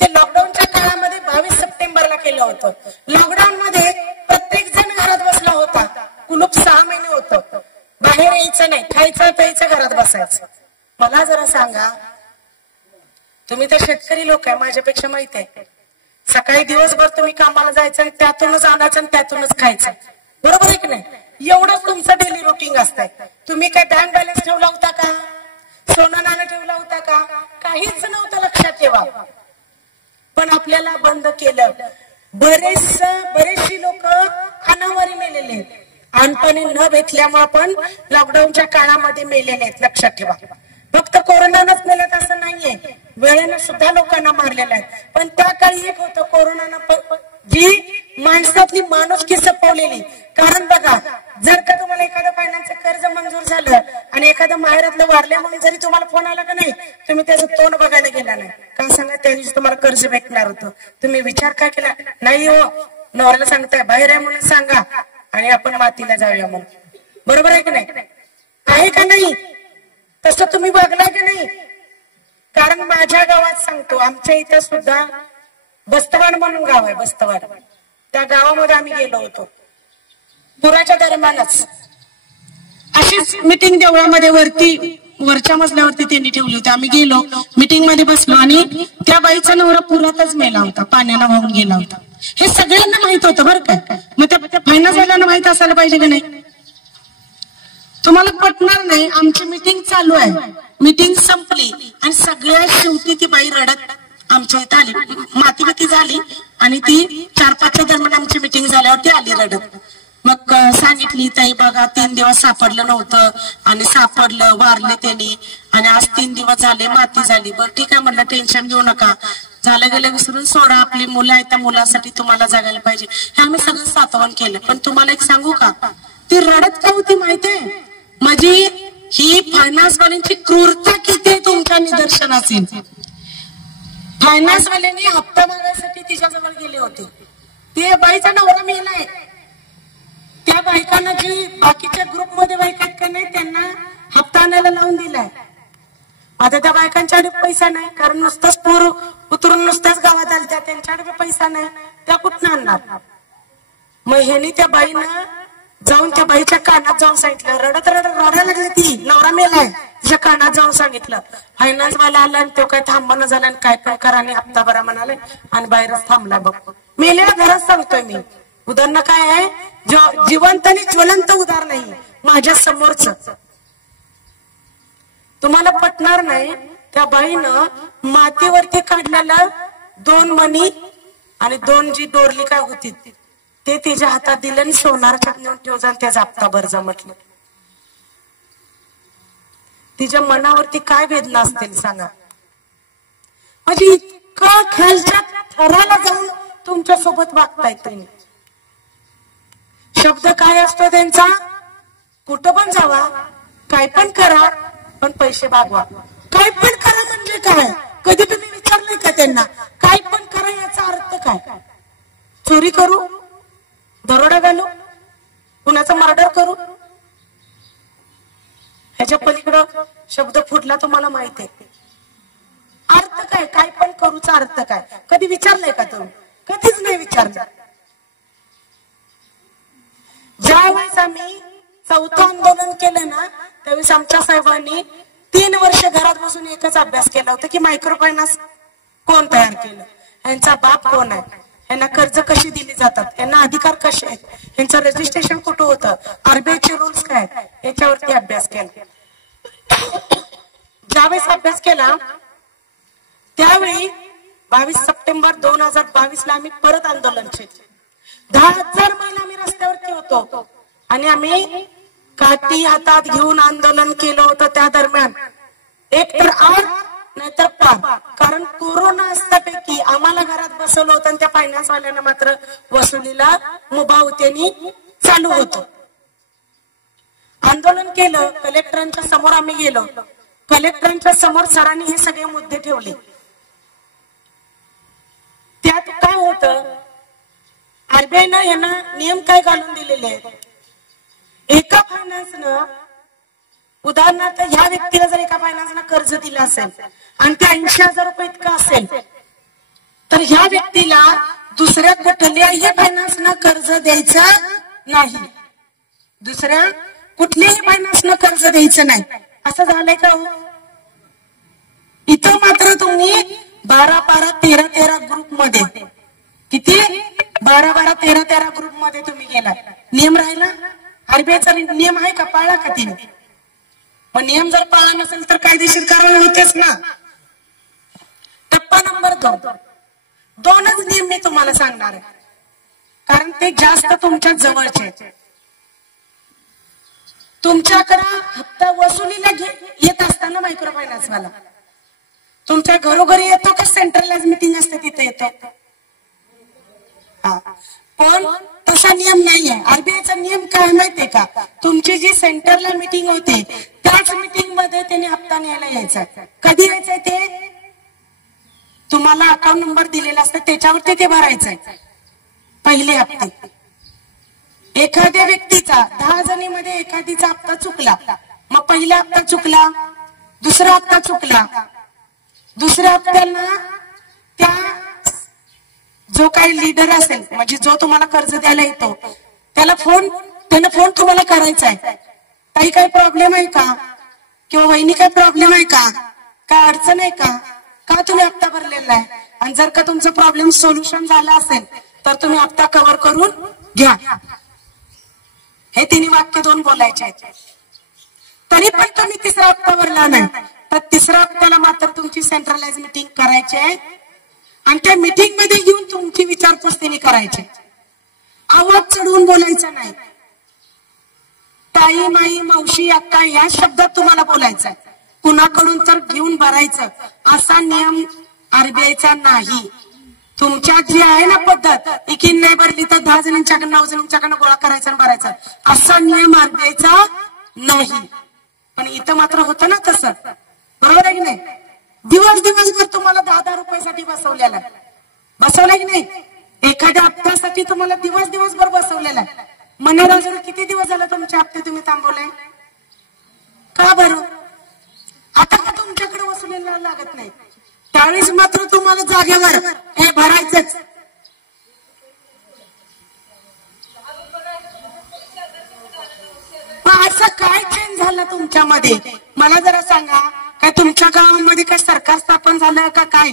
ते लॉकडाऊनच्या काळामध्ये 22 सप्टेंबरला केलं होतं. लॉकडाऊन मध्ये प्रत्येक जण घरात बसला होता, कुलूप 6 महिने होतं, बाहेर यायचं नाही, खायचं प्यायचं, घरात बसायचं. मला जरा सांगा, तुम्ही तर शेतकरी लोक आहे, माझ्यापेक्षा माहिती आहे. सकाळी दिवसभर तुम्ही कामाला जायचं आणि त्यातूनच आणायचं आणि त्यातूनच खायचं, बरोबर आहे की नाही? एवढंच तुमचं डेली रुटीन असतंय. तुम्ही काय बँक बॅलन्स ठेवला होता का? सोनं नाणं ठेवला होता का? काहीच नव्हतं, लक्षात ठेवा. पण आपल्याला बंद केलं. बरेचशी लोक अनावारी मेलेले आहेत, अनपाणी न भेटल्यामुळे पण लॉकडाऊनच्या काळामध्ये मेलेले आहेत, लक्षात ठेवा. फक्त कोरोनानंच मेलेत असं नाहीये, वेळेनं सुद्धा लोकांना मारलेलं आहे. पण त्या काळी एक होतं, कोरोनानं जी माणसातली माणुसकी सपवलेली. कारण बघा, जर का तुम्हाला एखादं फायनान्सचं कर्ज मंजूर झालं आणि एखादं माहेरातलं वारल्या म्हणून जरी तुम्हाला फोन आला का नाही, तुम्ही त्याचं तोंड बघायला गेला नाही का? सांगा, त्या दिवशी तुम्हाला कर्ज भेटणार होतं, तुम्ही विचार काय केला? नाही हो, नवऱ्याला सांगताय बाहेर आहे म्हणून सांगा आणि आपण मातीला जाऊया म्हणून, बरोबर आहे की नाही? आहे का नाही? तसं तुम्ही बघलाय की नाही? कारण माझ्या गावात सांगतो, आमच्या इथं सुद्धा बस्तवाड म्हणून गाव आहे, बस्तवाड, त्या गावामध्ये आम्ही गेलो होतो पुराच्या दरम्यानच. अशीच मिटिंग देवळामध्ये वरच्या मजल्यावरती त्यांनी ठेवली होती. आम्ही गेलो, मिटिंग मध्ये बसलो आणि त्या बाईचा नवरा पुरातच मेला होता, पाण्याला वाहून गेला होता. हे सगळ्यांना माहित होतं बरं काय? मग त्या फायनान्स वाल्यांना माहित असायला पाहिजे की नाही? तुम्हाला पटणार नाही, आमची मिटिंग चालू आहे, मिटिंग संपली आणि सगळ्यात शेवटी ती बाई रडत आमच्या इथं आली. माती झाली आणि ती 4-5च्या दरम्यान आमची मिटिंग झाल्यावर ती आली रडत. मग सांगितली, ताई बघा 3 दिवस सापडलं नव्हतं आणि सापडलं, वारले त्यांनी आणि आज 3 दिवस झाले, माती झाली. बरं ठीक आहे म्हणलं, टेन्शन घेऊ नका, झालं गेलं विसरून सोडा, आपली मुलं आहेत, त्या मुलासाठी तुम्हाला जगायला पाहिजे, हे आम्ही सगळं सातवण केलं. पण तुम्हाला एक सांगू का, ती रडत का होती माहितीये? म्हणजे ही फायनान्सवाल्यांची क्रूरता किती आहे तुमच्या निदर्शनास येईल. फायनान्सवाल्यांनी हप्ता मागायसाठी तिच्याजवळ गेले होते, ते बाईचा नवरा मेलाय, त्या बायकांना जी बाकीच्या ग्रुपमध्ये बायका आहेत का नाही त्यांना हप्ता आणायला लावून दिलाय. आता त्या बायकांच्याकडे पैसा नाही, कारण नुसतंच पूर उतरून नुसत्याच गावात आल्या, त्यांच्याकडे पैसा नाही, त्या कुठं आणणार? मग ह्यानी त्या बाईनं जाऊन त्या बाईच्या कानात जाऊन सांगितलं, रडायला लागली ती, नवरा मेलाय, तिच्या कानात जाऊन सांगितलं. फायनान्स वाला आला आणि तो काय थांबणं झाला आणि काय पण करा आणि हप्ता भरा म्हणाले आणि बाहेरच थांबला. बघ, मेलेल्या घरात सांगतोय मी, उदाहरण काय आहे, जिवंत आणि ज्वलंत उदाहरण नाही माझ्या समोरच. तुम्हाला पटणार नाही, त्या बाईनं मातीवरती काढलेलं 2 मणी आणि 2 जी डोरली काय होती ते तिच्या हातात दिलं आणि सोनारच्या नेऊन ठेवजा आणि त्याचा हप्ता भरजा म्हटलं. तिच्या मनावरती काय वेदना असतील सांगा. म्हणजे इतकं खालच्या थराला जाऊन तुमच्या सोबत वागताय तुम्ही. शब्द काय असतो त्यांचा, कुठं पण जावा, काय पण करा, पण पैसे भागवा. काय पण करा म्हणजे काय? कधी तुम्ही विचारलंय का त्यांना? काय पण करा याचा अर्थ काय? चोरी करू, दरोडा घालू, कुणाचं मर्डर करू, ह्याच्या पलीकडं शब्द फुटला तुम्हाला माहित आहे. अर्थ काय? काय पण करूचा अर्थ काय? कधी विचारलंय का तुम्ही? कधीच नाही विचारलं. ज्यावेळेस आम्ही 4थं आंदोलन केलं ना, त्यावेळेस आमच्या साहेबांनी 3 वर्ष घरात बसून एकच अभ्यास केला होता की मायक्रो फायनान्स कोण तयार केलं, यांचा बाप कोण आहे, यांना कर्ज कशी दिली जातात, यांना अधिकार कसे आहेत, यांचं रजिस्ट्रेशन कुठं होतं, आरबीआयचे रूल्स काय आहेत, याच्यावरती अभ्यास केला. ज्यावेळेस अभ्यास केला त्यावेळी 22 सप्टेंबर 2022 ला आम्ही परत आंदोलन केले. 10,000 महिला आम्ही रस्त्यावरती होतो आणि आम्ही काठी हातात घेऊन आंदोलन केलं होतं. त्या दरम्यान एक तर आग नाहीतर पार, कारण कोरोना असल्यापैकी आम्हाला घरात बसवलं होतं आणि त्या फायनान्स वाल्यांना मात्र वसुलीला मुभावतेनी चालू होतं. आंदोलन केलं, कलेक्टरांच्या समोर आम्ही गेलो. कलेक्टरांच्या समोर सरांनी हे सगळे मुद्दे ठेवले. त्यात काय होतं, आरबीआयनं यांना नियम काय घालून दिलेले आहेत. एका फायनान्सनं उदाहरणार्थ ह्या व्यक्तीला जर एका फायनान्सनं कर्ज दिलं असेल आणि ते 80,000 रुपये इतकं असेल तर ह्या व्यक्तीला दुसऱ्या कुठल्याही फायनान्सनं कर्ज द्यायचं नाही. दुसऱ्या कुठल्याही फायनान्सनं कर्ज द्यायचं नाही. असं झालंय का हो? इथं मात्र तुम्ही 12-12, 13-13 ग्रुप मध्ये, किती 12-12, 13-13 ग्रुप मध्ये तुम्ही गेला. नियम राहिला? आरबीआयचा नियम आहे का? पाळला का तिने? मग नियम जर पाळला नसेल तर कायदेशीर कारवाई होतेच ना. टप्पा नंबर 2, 2च नियम मी तुम्हाला सांगणार आहे कारण ते जास्त तुमच्या जवळचे. तुमच्याकडे हप्ता वसुलीला येत असताना मायक्रो फायनान्स वाला तुमच्या घरोघरी येतो का सेंट्रलाइज मीटिंग असते तिथे येतो? पण तसा नियम नाहीये. आरबीआयचा नियम काय माहितीये का? तुमची जी सेंटरला मीटिंग होते त्याच मीटिंग मध्ये त्यांनी हप्ता न्यायला यायचा. कधी यायचंय ते? तुम्हाला अकाउंट नंबर दिलेला असतो त्याच्यावरती ते भरायचंय पहिले हप्ते. एखाद्या व्यक्तीचा 10 जणीमध्ये एखादीचा हप्ता चुकला, मग पहिला हप्ता चुकला, दुसरा हप्ता चुकला, दुसऱ्या हप्त्याला त्या जो काही लीडर असेल म्हणजे जो तुम्हाला कर्ज द्यायला येतो त्यानं फोन तुम्हाला करायचा आहे. काही प्रॉब्लेम आहे का? किंवा वहिनी काही प्रॉब्लेम आहे का? काय अडचण आहे का? का तुम्ही हप्ता भरलेला आहे? आणि जर का तुमचा प्रॉब्लेम सोल्युशन झाला असेल तर तुम्ही हप्ता कव्हर करून घ्या. हे 3 वाक्य 2 बोलायचे आहेत. तरी पण तुम्ही तिसरा हप्ता भरला नाही तर तिसऱ्या हप्त्याला मात्र तुमची सेंट्रलाइज मीटिंग करायची आहे आणि त्या मीटिंग मध्ये येऊन तुमची विचारपूस त्यांनी करायची. आवाज चढवून बोलायचा नाही. ताई, माई, मावशी, अक्का या शब्दात तुम्हाला बोलायचं आहे. कुणाकडून तर घेऊन भरायचं असा नियम आरबीआयचा नाही. तुमच्या जी आहे ना पद्धत, एकीन नाही भरली तर 10 जणींच्याकडे 9 जणींच्याकडे गोळा करायचा आणि भरायचा असा नियम आरबीआयचा नाही. पण इथं मात्र होतं ना तसं, बरोबर आहे की नाही? दिवसभर तुम्हाला 10-10 रुपयासाठी बसवलेला आहे. बसवलाय की नाही? एखाद्या हप्त्यासाठी तुम्हाला दिवसभर बसवलेला आहे. मनोरंजन किती दिवस झाला तुमचे हप्ते तुम्ही थांबवले का बरं? आता का तुमच्याकडे वसुलीला लागत नाही त्यावेळेस मात्र तुम्हाला जागेवर हे भरायचंच. असं काय चेंज झालं तुमच्यामध्ये मला जरा सांगा. काय तुमच्या गावामध्ये काय सरकार स्थापन झालं का काय?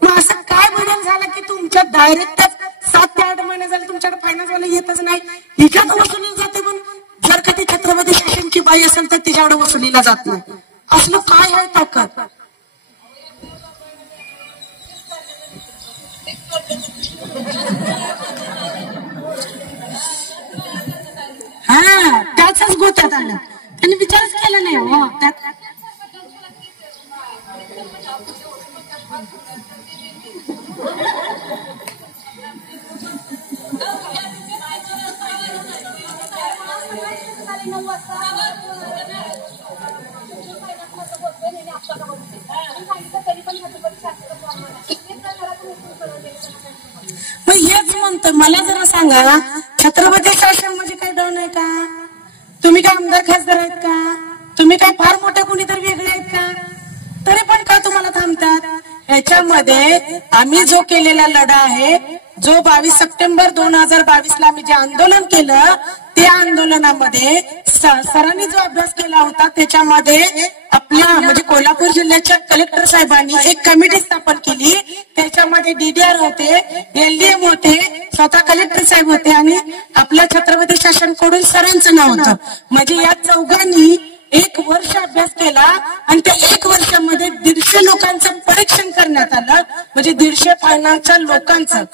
मग असं काय बदल झाला की तुमच्या डायरेक्टच 7 ते 8 महिने झाले तुमच्याकडे फायनान्स वाला येतच नाही. हिच्यात वसुलीला जाते पण जर का ती छत्रपती शासनची बाई असेल तर तिच्याकडे वसुलीला जात नाही. असलं काय आहे ताकद? हा त्याच गोत्यात आलं. त्यांनी विचारच केला नाही हो. त्यात हेच म्हणतो. मला जरा सांगा, छत्रपती शासन म्हणजे काय डाऊन आहे का? तुम्ही काय आमदार खासदार आहेत का? तुम्ही काय फार मोठे कोणीतरी वेगळे आहेत का? तरी पण का तुम्हाला थांबतात? ह्याच्यामध्ये आम्ही जो केलेला लढा आहे, जो 22 सप्टेंबर 2022 ला आम्ही जे आंदोलन केलं त्या आंदोलनामध्ये सरांनी जो अभ्यास केला होता त्याच्यामध्ये आपल्या म्हणजे कोल्हापूर जिल्ह्याच्या कलेक्टर साहेबांनी एक कमिटी स्थापन केली. त्याच्यामध्ये DDR होते, LDM होते, स्वतः कलेक्टर साहेब होते आणि आपल्या छत्रपती शासनकडून सरांचं नाव होतं. म्हणजे या चौघांनी 1 वर्ष अभ्यास केला आणि त्या 1 वर्षामध्ये 150 लोकांचं परीक्षण करण्यात आलं. म्हणजे 150 फायनान्सच्या लोकांचं,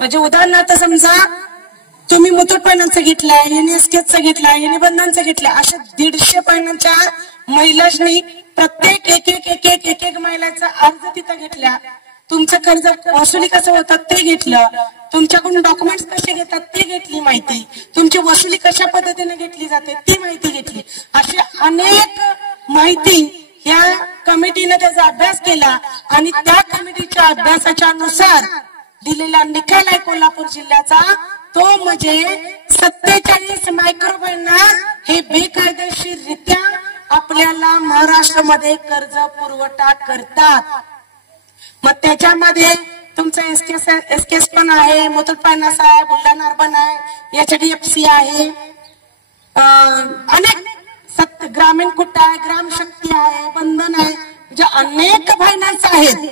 म्हणजे उदाहरणार्थ समजा तुम्ही मुथूट फायनान्सचं घेतलाय, NSKचं घेतलाय, बंधनचं घेतलंय, अशा 150 फायनान्सच्या महिलांनी प्रत्येक एक महिलाचा अर्ज तिथं घेतल्या. तुमचं कर्ज वसुली कसं होतात ते घेतलं, तुमच्याकडून डॉक्युमेंट्स कसे घेतात ते घेतली माहिती, तुमची वसुली कशा पद्धतीने घेतली जाते ती माहिती घेतली. अशी अनेक माहिती या कमिटीने त्याचा अभ्यास केला आणि त्या कमिटीच्या अभ्यासाच्या नुसार दिलेला निकाल आहे कोल्हापूर जिल्ह्याचा, तो म्हणजे 47 मायक्रो फायनान्स हे बेकायदेशीररित्या आपल्याला महाराष्ट्रामध्ये कर्ज पुरवठा करतात. मग त्याच्यामध्ये तुमचं एसकेएस पण आहे, मुथूट फायनान्स आहे, बुलढाणा अर्बन आहे, HDFC आहे, अनेक ग्रामीण कुट्ट आहे, ग्राम शक्ती आहे, बंधन आहे, म्हणजे अनेक फायनान्स आहेत.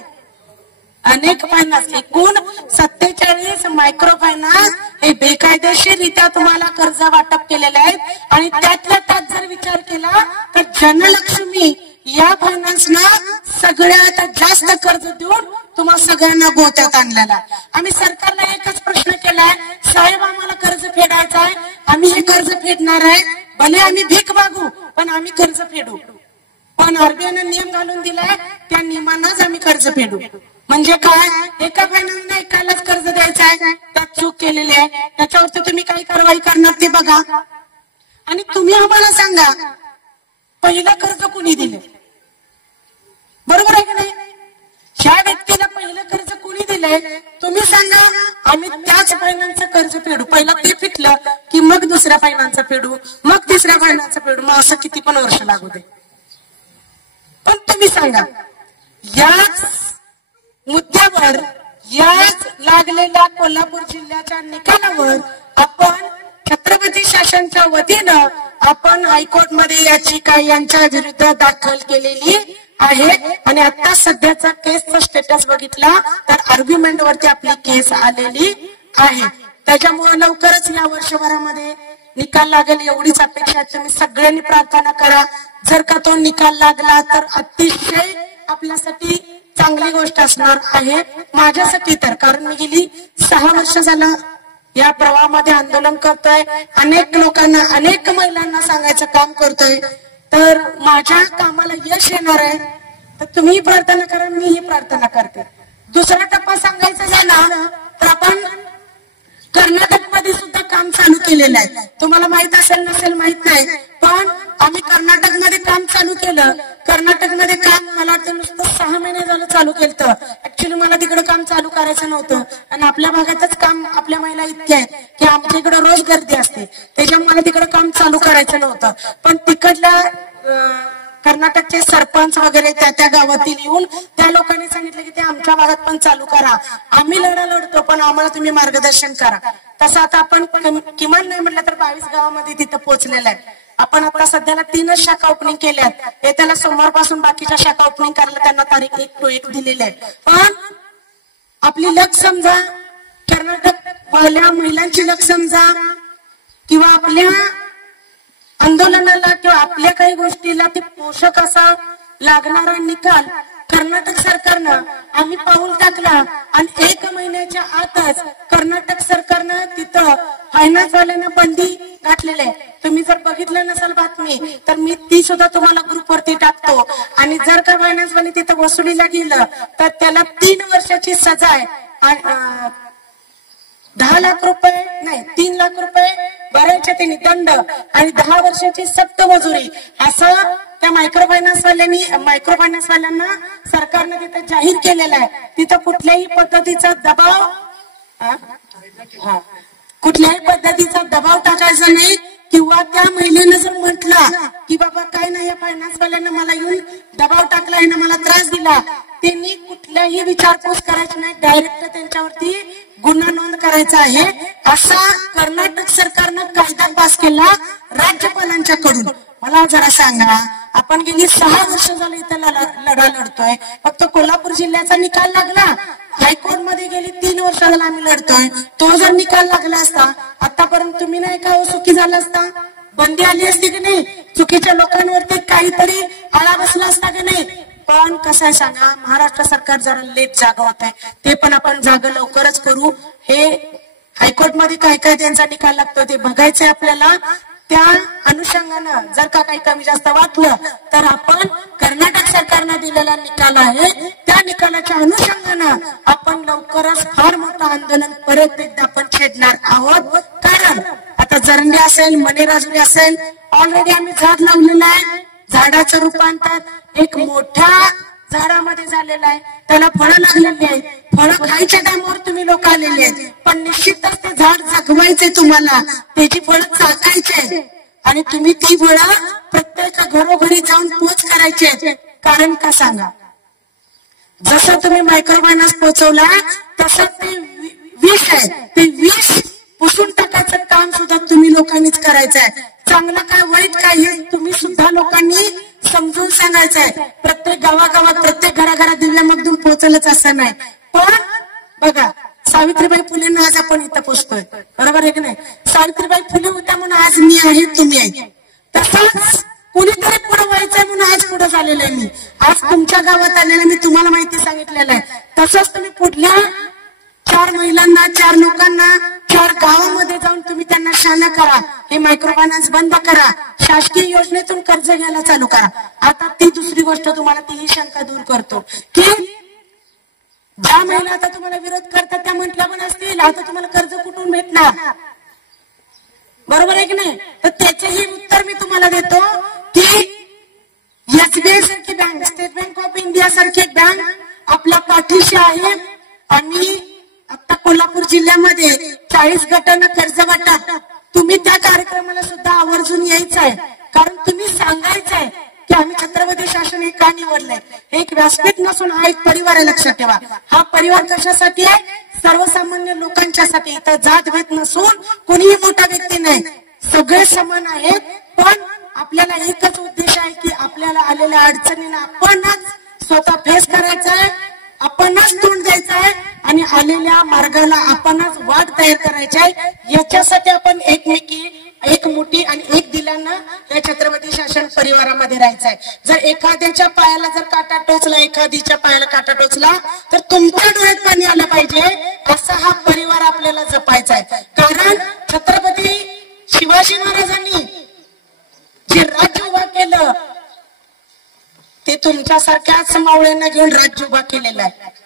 अनेक फायनान्स एकूण 47 मायक्रो फायनान्स हे बेकायदेशीररित्या तुम्हाला कर्ज वाटप केलेले आहेत. आणि त्यातल्या त्यात जर विचार केला तर जनलक्ष्मी या फायनान्सना सगळ्यात जास्त कर्ज देऊन तुम्हाला सगळ्यांना गोत्यात आणलेला. आम्ही सरकारला एकच प्रश्न केलाय, साहेब आम्हाला कर्ज फेडायचं आहे, आम्ही हे कर्ज फेडणार आहे, भले आम्ही भीक मागू पण आम्ही कर्ज फेडू. पण RBIने नियम घालून दिलाय, त्या नियमांनाच आम्ही कर्ज फेडू. म्हणजे काय, एका फायनान्सने एकालाच कर्ज द्यायचं आहे, त्यात चूक केलेली आहे, त्याच्यावरती तुम्ही काही कारवाई करणार ते बघा. आणि तुम्ही आम्हाला सांगा पहिलं कर्ज कुणी दिले, बरोबर आहे की नाही? ज्या व्यक्तीला पहिलं कर्ज कुणी दिलंय तुम्ही सांगा, आम्ही त्याच फायनान्सचं कर्ज फेडू. पहिला ते फिटलं की मग दुसऱ्या फायनान्सचं फेडू, मग तिसऱ्या फायनान्सचं फेडू, मग असं किती पण वर्ष लागू दे. पण तुम्ही सांगा, याच मुद्द्यावर, याच लागलेल्या कोल्हापूर जिल्ह्याच्या निकालावर आपण छत्रपती शासनच्या वतीनं आपण हायकोर्टमध्ये याचिका यांच्या विरुद्ध दाखल केलेली आहे. आणि आता सध्याचा केसचा स्टेटस बघितला तर आर्ग्युमेंट वरती आपली केस आलेली आहे. त्याच्यामुळे लवकरच या वर्षभरामध्ये निकाल लागेल एवढीच अपेक्षा आहे. तुम्ही सगळ्यांनी प्रार्थना करा. जर का तो निकाल लागला तर अतिशय आपल्यासाठी चांगली गोष्ट असणार आहे, माझ्यासाठी तर. कारण मी गेली 6 वर्ष झालं या प्रवाहामध्ये आंदोलन करतोय, अनेक लोकांना, अनेक महिलांना सांगायचं काम करतोय. तर माझ्या कामाला यश येणार आहे तर तुम्ही प्रार्थना करा, मीही प्रार्थना करते. दुसरा टप्पा सांगायचा झाला तर आपण कर्नाटकमध्ये सुद्धा काम चालू केलेलं आहे. तुम्हाला माहित असेल नसेल माहित नाही, पण आम्ही कर्नाटकमध्ये काम चालू केलं. कर्नाटकमध्ये काम मला वाटतं नुसतं 6 महिने झालं चालू केलं. ऍक्च्युली मला तिकडे काम चालू करायचं नव्हतं आणि आपल्या भागातच काम, आपल्या महिला इतक्या आहेत की आमच्या इकडे रोज गर्दी असते, त्याच्यामुळे मला तिकडे काम चालू करायचं नव्हतं. पण तिकडल्या कर्नाटकचे सरपंच वगैरे त्या गावातील येऊन त्या लोकांनी सांगितलं की ते आमच्या भागात पण चालू करा, आम्ही लढा लढतो पण आम्हाला तुम्ही मार्गदर्शन करा. तसं आता आपण किमान नाही म्हटलं तर 22 गावामध्ये तिथं पोहोचलेलं आहे. आपण आता सध्याला 3च शाखा ओपनिंग केल्यात. येत्याला सोमवारपासून बाकीच्या शाखा ओपनिंग करायला त्यांना तारीख 1 दिलेली आहे. पण आपली लक समजा, कर्नाटक वाल्या महिलांची लक समजा, किंवा आपल्या आंदोलनाला किंवा आपल्या काही गोष्टीला ते पोषक असा लागणारा निकाल कर्नाटक सरकारनं आम्ही पाऊल टाकला आणि 1 महिन्याच्या आतच कर्नाटक सरकारनं तिथं फायनान्सवाल्यांना बंदी घातलेली आहे. तुम्ही जर बघितलं नसाल बातमी तर मी ती सुद्धा तुम्हाला ग्रुपवरती टाकतो. आणि जर का फायनान्सवाले तिथं वसुलीला गेलं तर त्याला 3 वर्षाची सजा आहे, 10 लाख रुपये नाही 3 लाख रुपये भरायचे त्यांनी दंड आणि 10 वर्षाची सक्त मजुरी, असं त्या मायक्रो फायनान्सवाल्यांना सरकारने तिथं जाहीर केलेलं आहे. तिथं कुठल्याही पद्धतीचा दबाव टाकायचा नाही. किंवा त्या महिलेनं जर म्हटलं की बाबा काय नाही, या फायनान्सवाल्यांना मला येऊन दबाव टाकला, यानं मला त्रास दिला, त्यांनी कुठल्याही विचारपूस करायची नाही, डायरेक्ट त्यांच्यावरती गुन्हा नोंद करायचा आहे असा कर्नाटक सरकारनं कायदा पास केला राज्यपालांच्याकडून. मला जरा सांगा, आपण गेली 6 वर्ष झाली इथं लढा लढतोय. फक्त कोल्हापूर जिल्ह्याचा निकाल लागला, हायकोर्ट मध्ये गेली 3 वर्ष झाला आम्ही लढतोय. तो जर निकाल लागला असता आतापर्यंत तुम्ही नाही का सुखी झाला असता? बंदी आली असती की नाही? चुकीच्या लोकांवरती काहीतरी आळा बसला असता की नाही? पण कसं आहे सांगा, महाराष्ट्र सरकार जरा लेट जागा होत आहे, ते पण आपण जागा लवकरच करू. हे हायकोर्ट मध्ये काय काय त्यांचा निकाल लागतो ते बघायचंय आपल्याला. त्या अनुषंगानं जर का काही कमी जास्त वाटलं तर आपण कर्नाटक सरकारनं दिलेला निकाल आहे त्या निकालाच्या अनुषंगानं आपण लवकरच फार मोठं आंदोलन परत एकदा आपण छेडणार आहोत. कारण आता जरंडे असेल, मणेराजुरी असेल, ऑलरेडी आम्ही झाड लावलेलं आहे. झाडाचं रूपांतर एक मोठ्या झाडामध्ये झालेलं आहे, त्याला फळं लागलेली आहेत. फळं खायच्या टाइमवर तुम्ही लोक आलेले आहेत, पण निश्चितच ते झाड जगवायचे, तुम्हाला त्याची फळं चाकायचे आणि तुम्ही ती फळं प्रत्येक घरोघरी जाऊन पोच करायचे. कारण का सांगा, जसं तुम्ही मायक्रोफायनान्स पोचवला तसं ते विष आहे, ते विष पुसून टाकायचं काम सुद्धा तुम्ही लोकांनीच करायचं आहे. चांगलं काय वाईट काय हे तुम्ही सुद्धा लोकांनी समजून सांगायचंय. प्रत्येक गावागावात प्रत्येक घराघरात दिव्यामधून पोहोचलंच असं नाही. पण बघा, सावित्रीबाई फुलेंना आज आपण इथं पोचतोय, बरोबर आहे की नाही? सावित्रीबाई फुले होत्या म्हणून आज मी आहे, तुम्ही आहे. तसंच कुणीतरी पुढे व्हायचंय म्हणून आज पुढे झालेलं आहे मी. आज तुमच्या गावात आलेलं मी तुम्हाला माहिती सांगितलेलं आहे. तसंच तुम्ही पुढल्या 4 महिलांना, 4 लोकांना, 4 गावामध्ये जाऊन तुम्ही त्यांना शाळा करा, हे मायक्रोफायनान्स बंद करा, शासकीय योजनेतून कर्ज घ्यायला चालू करा. आता ती दुसरी गोष्ट तुम्हाला तीही शंका दूर करतो की ज्या महिला आता तुम्हाला विरोध करतात त्या म्हटल्या पण असतील आता तुम्हाला कर्ज कुठून भेटणार, बरोबर आहे की नाही? तर त्याचेही उत्तर मी तुम्हाला देतो की एसबीआय सारखी bank, state bank of India सारखी बँक आपल्या पाठीशी आहे. आणि आता कोल्हापूर जिल्ह्यामध्ये 40 गटांना कर्ज वाटप, तुम्ही त्या कार्यक्रमाला सुद्धा आवर्जून यायचं आहे. कारण तुम्ही सांगायचंय की आम्ही छत्रपती शासन हे का निवडलंय. हे एक व्यासपीठ नसून हा एक परिवार आहे, लक्षात ठेवा. हा परिवार कशासाठी आहे? सर्वसामान्य लोकांच्यासाठी. इथं जातभेद नसून कोणीही मोठा व्यक्ती नाही, सगळे समान आहेत. पण आपल्याला एकच उद्देश आहे की आपल्याला आलेल्या अडचणींना आपणच स्वतः फेस करायचा आहे, आपणच तोंड द्यायचं आहे आणि आलेल्या मार्गाला आपणच वाट तयार करायची आहे. याच्यासाठी आपण एकमेकी, एक मुठी आणि एक दिलानं या छत्रपती शासन परिवारामध्ये राहायचं आहे. जर एखाद्याच्या पायाला जर काटा टोचला, एखादीच्या पायाला काटा टोचला तर तुमच्या डोळ्यात पाणी आलं पाहिजे, असा हा परिवार आपल्याला जपायचा आहे. कारण छत्रपती शिवाजी महाराजांनी जे राज्य उभा केलं ते तुमच्यासारख्याच मावळ्यांना घेऊन राज्य उभा केलेलं आहे.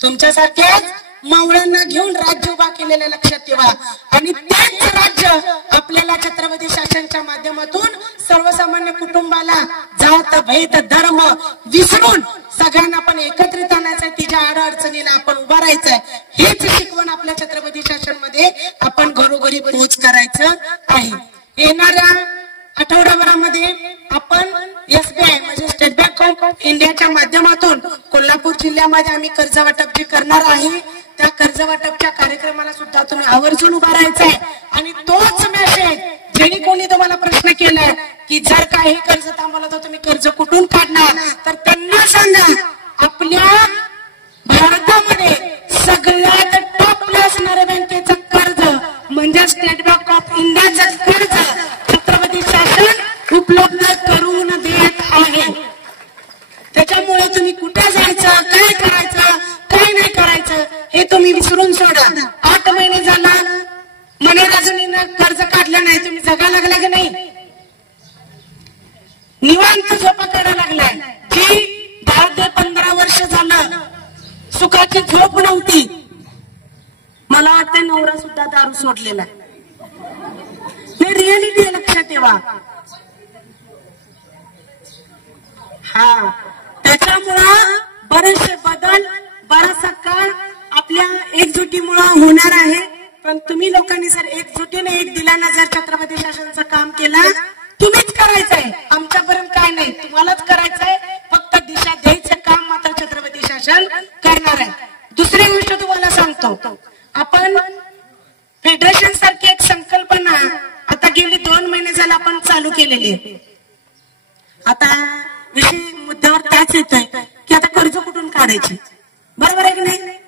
तुमच्यासारख्याच मावळ्यांना घेऊन राज्य उभा केलेलं, लक्षात ठेवा. आणि तेच राज्य आपल्याला छत्रपती शासनाच्या माध्यमातून सर्वसामान्य कुटुंबाला जात भेद धर्म विसरून सगळ्यांना आपण एकत्रित आणायचंय, तिच्या अडचणीला आपण उभा राहायचंय. हेच शिकवण आपल्या छत्रपती शासनमध्ये आपण घरोघरी पोच करायचं आहे. येणाऱ्या आठवड्याभरामध्ये आपण एसबीआय म्हणजे स्टेट बँक ऑफ इंडियाच्या माध्यमातून कोल्हापूर जिल्ह्यामध्ये आम्ही कर्ज वाटप जे करणार आहे त्या कर्ज वाटपच्या कार्यक्रमाला सुद्धा तुम्ही आवर्जून उभा राहायचंय. आणि तोच मेसेज ज्यांनी कोणी तुम्हाला प्रश्न केलाय की जर काही कर्ज थांबवलं तर तुम्ही कर्ज कुठून काढणार, तर त्यांना सांगा आपल्या भारतामध्ये सगळ्यात टॉपला असणाऱ्या बँकेचं कर्ज म्हणजे स्टेट बँक ऑफ इंडियाचं कर्ज छत्रपती शासन उपलब्ध करून देत आहे. त्याच्यामुळे तुम्ही कुठे जायचं, काय करायचं, काय नाही करायचं हे तुम्ही विसरून सोडा. 8 महिने झाला मणेराजुनीनं कर्ज काढलं नाही, तुम्ही जगा लागला की नाही? निवांत झोपा काढायला लागलाय. जी 10 ते 15 वर्ष झालं सुखाची झोप नव्हती, मला वाटतं नवरा सुद्धा दारू सोडलेला. हे रिअलिटी लक्षात ठेवा. हा, त्याच्यामुळं बरेचसे बदल, बराचसा काळ आपल्या एकजुटीमुळे होणार आहे. पण तुम्ही लोकांनी जर एकजुटीने एक दिलाना जर छत्रपती शासनाचं काम केलं, तुम्हीच करायचंय, आमच्यापर्यंत काय नाही, तुम्हालाच करायचंय. फक्त दिशा द्यायचं काम मात्र छत्रपती शासन करणार आहे. दुसरी गोष्ट तुम्हाला सांगतो, केले. आता विषय मुद्द्यावर त्याच येतोय की आता कर्ज कुठून काढायचे, बरोबर आहे की नाही?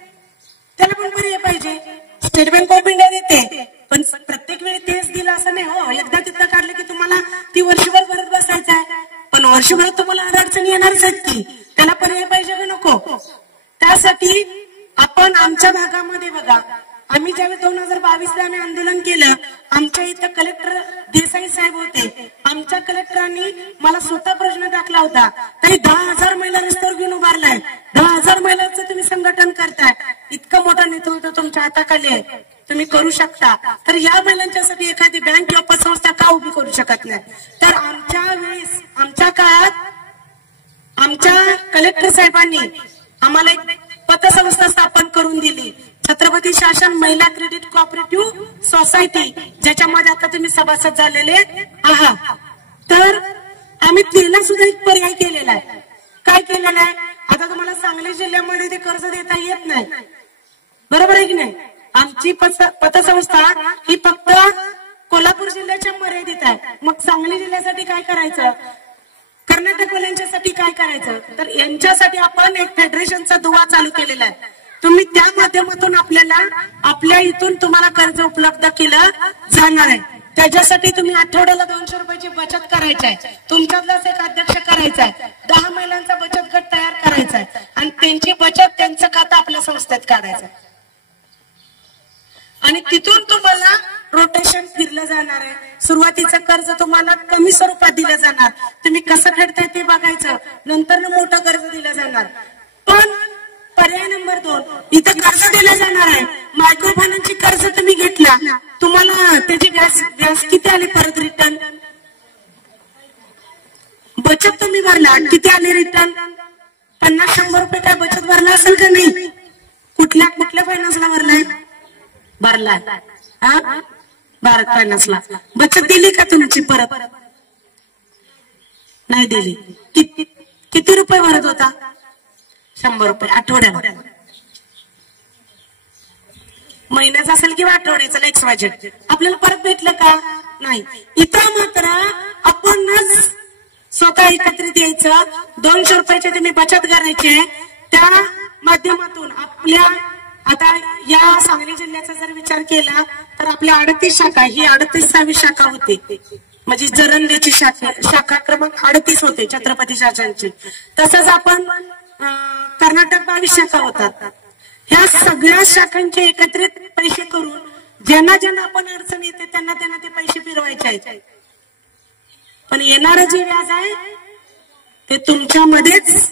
त्याला पण पर्याय पाहिजे. स्टेट बँक ऑफ इंडिया देते, पण प्रत्येक वेळी तेच दिलं असं नाही हो. एकदा तिथं काढलं की तुम्हाला ती वर्षभर भरत बसायचं आहे, पण वर्षभर तुम्हाला अडचणी येणारच आहेत की. त्याला पर्याय पाहिजे की नको? त्यासाठी आपण आमच्या भागामध्ये बघा, आम्ही ज्यावेळी 2022 ला आम्ही आंदोलन केलं, आमच्या इथं कलेक्टर देसाई साहेब होते. आमच्या कलेक्टरांनी मला स्वतः प्रश्न टाकला होता, तरी 10,000 महिला रस्त्यावर घेऊन उभारलाय, 10,000 महिलांचं तुम्ही संघटन करताय, इतकं मोठं नेतृत्व तुमच्या हाताखाली आहे, तुम्ही करू शकता, तर या महिलांच्यासाठी एखादी बँक किंवा पतसंस्था का उभी करू शकत नाही? तर आमच्या वेळेस, आमच्या काळात आमच्या कलेक्टर साहेबांनी आम्हाला एक पतसंस्था स्थापन करून दिली, छत्रपती शासन महिला क्रेडिट कोऑपरेटिव्ह सोसायटी, ज्याच्यामध्ये आता तुम्ही सभासद झालेले आहात. तर आम्ही तिला सुद्धा एक पर्याय केलेला आहे. काय केलेला आहे? आता तुम्हाला सांगली जिल्ह्यामध्ये ते कर्ज देता येत नाही, बरोबर आहे की नाही? आमची पतसंस्था ही फक्त कोल्हापूर जिल्ह्याच्या मर्यादित आहे. मग सांगली जिल्ह्यासाठी काय करायचं, कर्नाटकवाल्यांच्यासाठी काय करायचं? तर यांच्यासाठी आपण एक फेडरेशनचा दुवा चालू केलेला आहे. तुम्ही त्या माध्यमातून आपल्याला आपल्या इथून तुम्हाला कर्ज उपलब्ध केलं जाणार आहे. त्याच्यासाठी तुम्ही आठवड्याला 200 रुपयाची बचत करायची आहे. तुमच्यातलाच एक अध्यक्ष करायचा आहे, 10 महिलांचा बचत गट तयार करायचा आहे आणि त्यांची बचत, त्यांचं खातं आपल्या संस्थेत काढायचं आहे आणि तिथून तुम्हाला रोटेशन फिरलं जाणार आहे. सुरुवातीचं कर्ज तुम्हाला कमी स्वरूपात दिलं जाणार, तुम्ही कसं फेडताय ते बघायचं, नंतर मोठं कर्ज दिलं जाणार. पण पर्याय नंबर 2, इथं कर्ज दिलं जाणार आहे, मायक्रो फायनान्सची कर्ज तुम्ही घेतला, तुम्हाला त्याची व्याज किती आली परत रिटर्न? बचत तुम्ही भरला, किती आले रिटर्न? 50-100 रुपये काय बचत भरला असेल का नाही? कुठल्या फायनान्सला भरलाय? भरलाय हा, भारत फायनान्सला. बचत दिली का तुमची परत? नाही दिली. किती रुपये भरत होता? 100 रुपये आठवड्याला. महिन्याचं असेल किंवा आठवड्याचं, नेक्स्ट बजेट आपल्याला परत भेटलं का? नाही. इथं मात्र आपणच स्वतः एकत्रित यायचं, 200 रुपयाचे तुम्ही बचत करायचे, त्या माध्यमातून आपल्या, आता या सांगली जिल्ह्याचा जर विचार केला तर आपल्या 38 शाखा, ही 38वी शाखा होती, म्हणजे जरंदेची शाखा क्रमांक 38 होते छत्रपती शासनची. तसंच आपण कर्नाटक 22 शाखा होतात. ह्या सगळ्या शाखांचे एकत्रित पैसे करून ज्यांना आपण अडचण येते त्यांना ते पैसे फिरवायचे आहेत. पण येणारं जे व्याज आहे ते तुमच्यामध्येच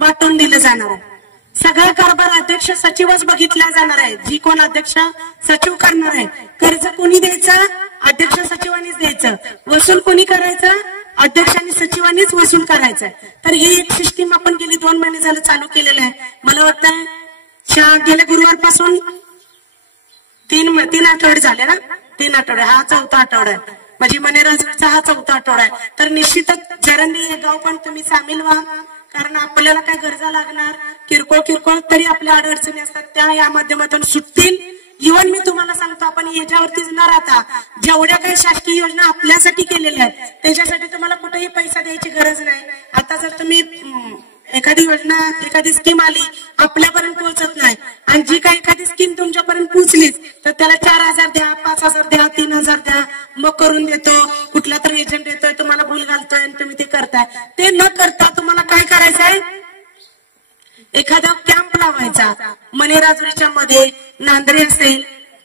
वाटून दिलं जाणार आहे. सगळा कारभार अध्यक्ष सचिवच बघितला जाणार आहे. जी कोण अध्यक्ष सचिव करणार आहे, कर्ज कोणी द्यायचं? अध्यक्ष सचिवांनीच द्यायचं. वसूल कोणी करायचं? अध्यक्ष आणि सचिवांनीच वसूल करायचं. तर ही एक सिस्टीम आपण गेली 2 महिने झालं चालू केलेलं आहे. मला वाटतं गेल्या गुरुवारपासून 3 आठवडे झाले ना, 3 आठवडे, हा 4था आठवडा आहे, म्हणजे मनेराजचा हा 4था आठवडा आहे. तर निश्चितच जरंदी हे गाव पण तुम्ही सामील व्हा, कारण आपल्याला काय गरजा लागणार, किरकोळ तरी आपल्या अडचणी असतात, त्या या माध्यमातून सुटतील. इव्हन मी तुम्हाला सांगतो, आपण याच्यावरतीच न राहता जेवढ्या काही शासकीय योजना आपल्यासाठी केलेल्या आहेत त्याच्यासाठी तुम्हाला कुठेही पैसा द्यायची गरज नाही. आता जर तुम्ही एखादी योजना, एखादी स्कीम आली, आपल्यापर्यंत पोहोचत नाही, आणि जी काही एखादी स्कीम तुमच्यापर्यंत पोहोचलीच तर त्याला 4,000 द्या, 5,000 द्या, 3,000 द्या, मग करून देतो, कुठला तर एजंट येतोय, तुम्हाला भूल घालतोय आणि तुम्ही ते करताय. ते न करता तुम्हाला काय करायचंय, एखादा कॅम्प लावायचा. मनेराजुरीच्या मध्ये नांदरे असेल,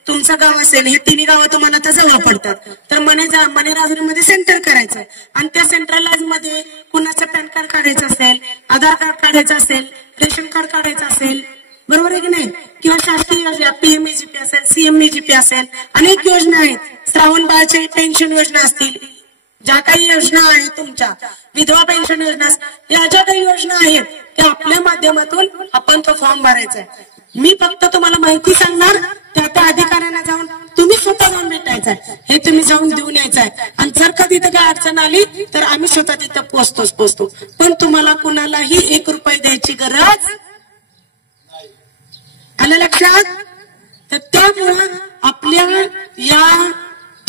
तुमचं गाव असेल, हे 3 गावं तुम्हाला आता जवळ पडतात, तर मनेराजुरीमध्ये सेंटर करायचं आणि त्या सेंट्रलाइज मध्ये कुणाचं पॅन कार्ड काढायचं असेल, आधार कार्ड काढायचं असेल, रेशन कार्ड काढायचं असेल, बरोबर आहे की नाही, किंवा शासकीय योजना PMEGP असेल, CMEGP असेल, अनेक योजना आहेत. श्रावण बाळाचे पेन्शन योजना असतील, ज्या काही योजना आहेत तुमच्या, विधवा पेन्शन योजना, या ज्या काही योजना आहेत त्या आपल्या माध्यमातून आपण तो फॉर्म भरायचा आहे. मी फक्त तुम्हाला माहिती सांगणार, त्या अधिकाऱ्यांना जाऊन तुम्ही स्वतः जाऊन भेटायचंय, हे तुम्ही जाऊन देऊन यायचंय. आणि जर का तिथं काय अडचण आली तर आम्ही स्वतः तिथं पोहोचतो, पण तुम्हाला कुणालाही 1 रुपये द्यायची गरज. आलं लक्षात? तर त्यामुळं आपल्या या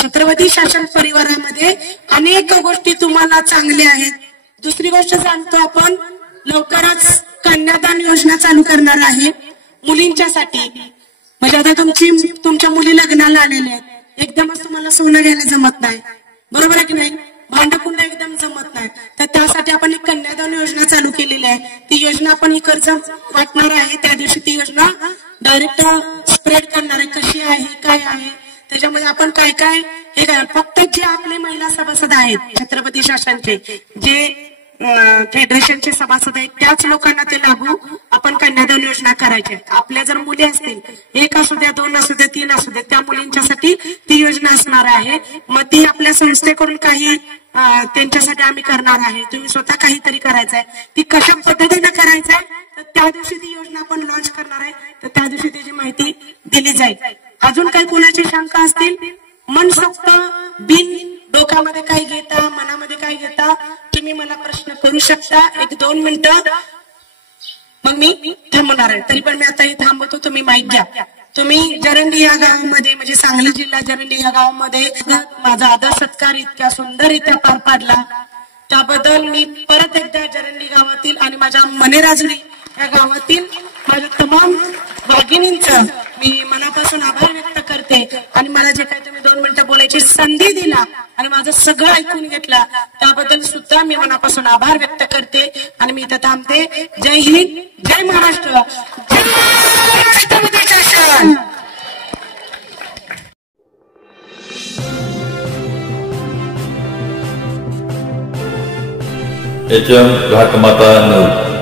छत्रपती शासन परिवारामध्ये अनेक गोष्टी तुम्हाला चांगल्या आहेत. दुसरी गोष्ट सांगतो, आपण लवकरच कन्यादान योजना चालू करणार आहे मुलींच्यासाठी. म्हणजे आता तुमच्या मुली लग्नाला आलेल्या आहेत, एकदमच तुम्हाला सोनं घ्यायला जमत नाही, बरोबर आहे की नाही, भांडकुंड एकदम जमत नाही, तर त्यासाठी आपण एक कन्यादान योजना चालू केलेली आहे. ती योजना आपण ही कर्ज वाटणार आहे, त्या दिवशी ती योजना डायरेक्ट स्प्रेड करणार आहे, कशी आहे काय आहे त्याच्यामध्ये आपण काय काय हे काय. फक्त जे आपले महिला सभासद आहेत छत्रपती शासनचे, जे फेडरेशनचे सभासद आहेत, त्याच लोकांना ते लागू आपण कन्यादान योजना करायची. आपल्या जर मुली असतील, 1 असू द्या, 2 असू द्या, 3 असू द्या, त्या मुलींच्यासाठी ती योजना असणार आहे. मग ती आपल्या संस्थेकडून काही त्यांच्यासाठी आम्ही करणार आहे. तुम्ही स्वतः काहीतरी करायचंय, ती कशा पद्धतीने करायचंय तर त्या दिवशी ती योजना आपण लॉन्च करणार आहे, तर त्या दिवशी त्याची माहिती दिली जाईल. अजून काही कोणाची शंका असतील, मनसोक्त बिन डोक्यामध्ये काय घेता, मनामध्ये काय घेता, तुम्ही मला प्रश्न करू शकता. 1-2 मिनिटं मग मी थांबणार आहे. तरी पण मी आता हे थांबवतो, तुम्ही माहिती घ्या. तुम्ही जरंडी या गावामध्ये, म्हणजे सांगली जिल्हा जरंडी या गावामध्ये माझा आदर सत्कार इतक्या सुंदररित्या पार पाडला, त्याबद्दल मी परत एकदा जरंडी गावातील आणि माझ्या मनेराजडी या गावातील माझ्या तमाम भगिनींचं मी मनापासून आभार व्यक्त करते. आणि मला जे काही तुम्ही 2 मिनिटं बोलायची संधी दिला आणि माझं सगळं ऐकून घेतला, त्याबद्दल सुद्धा मी मनापासून आभार व्यक्त करते. आणि मी इथं थांबते. जय हिंद, जय महाराष्ट्र, जय छत्रपती शासन. HM घाटमाता 9.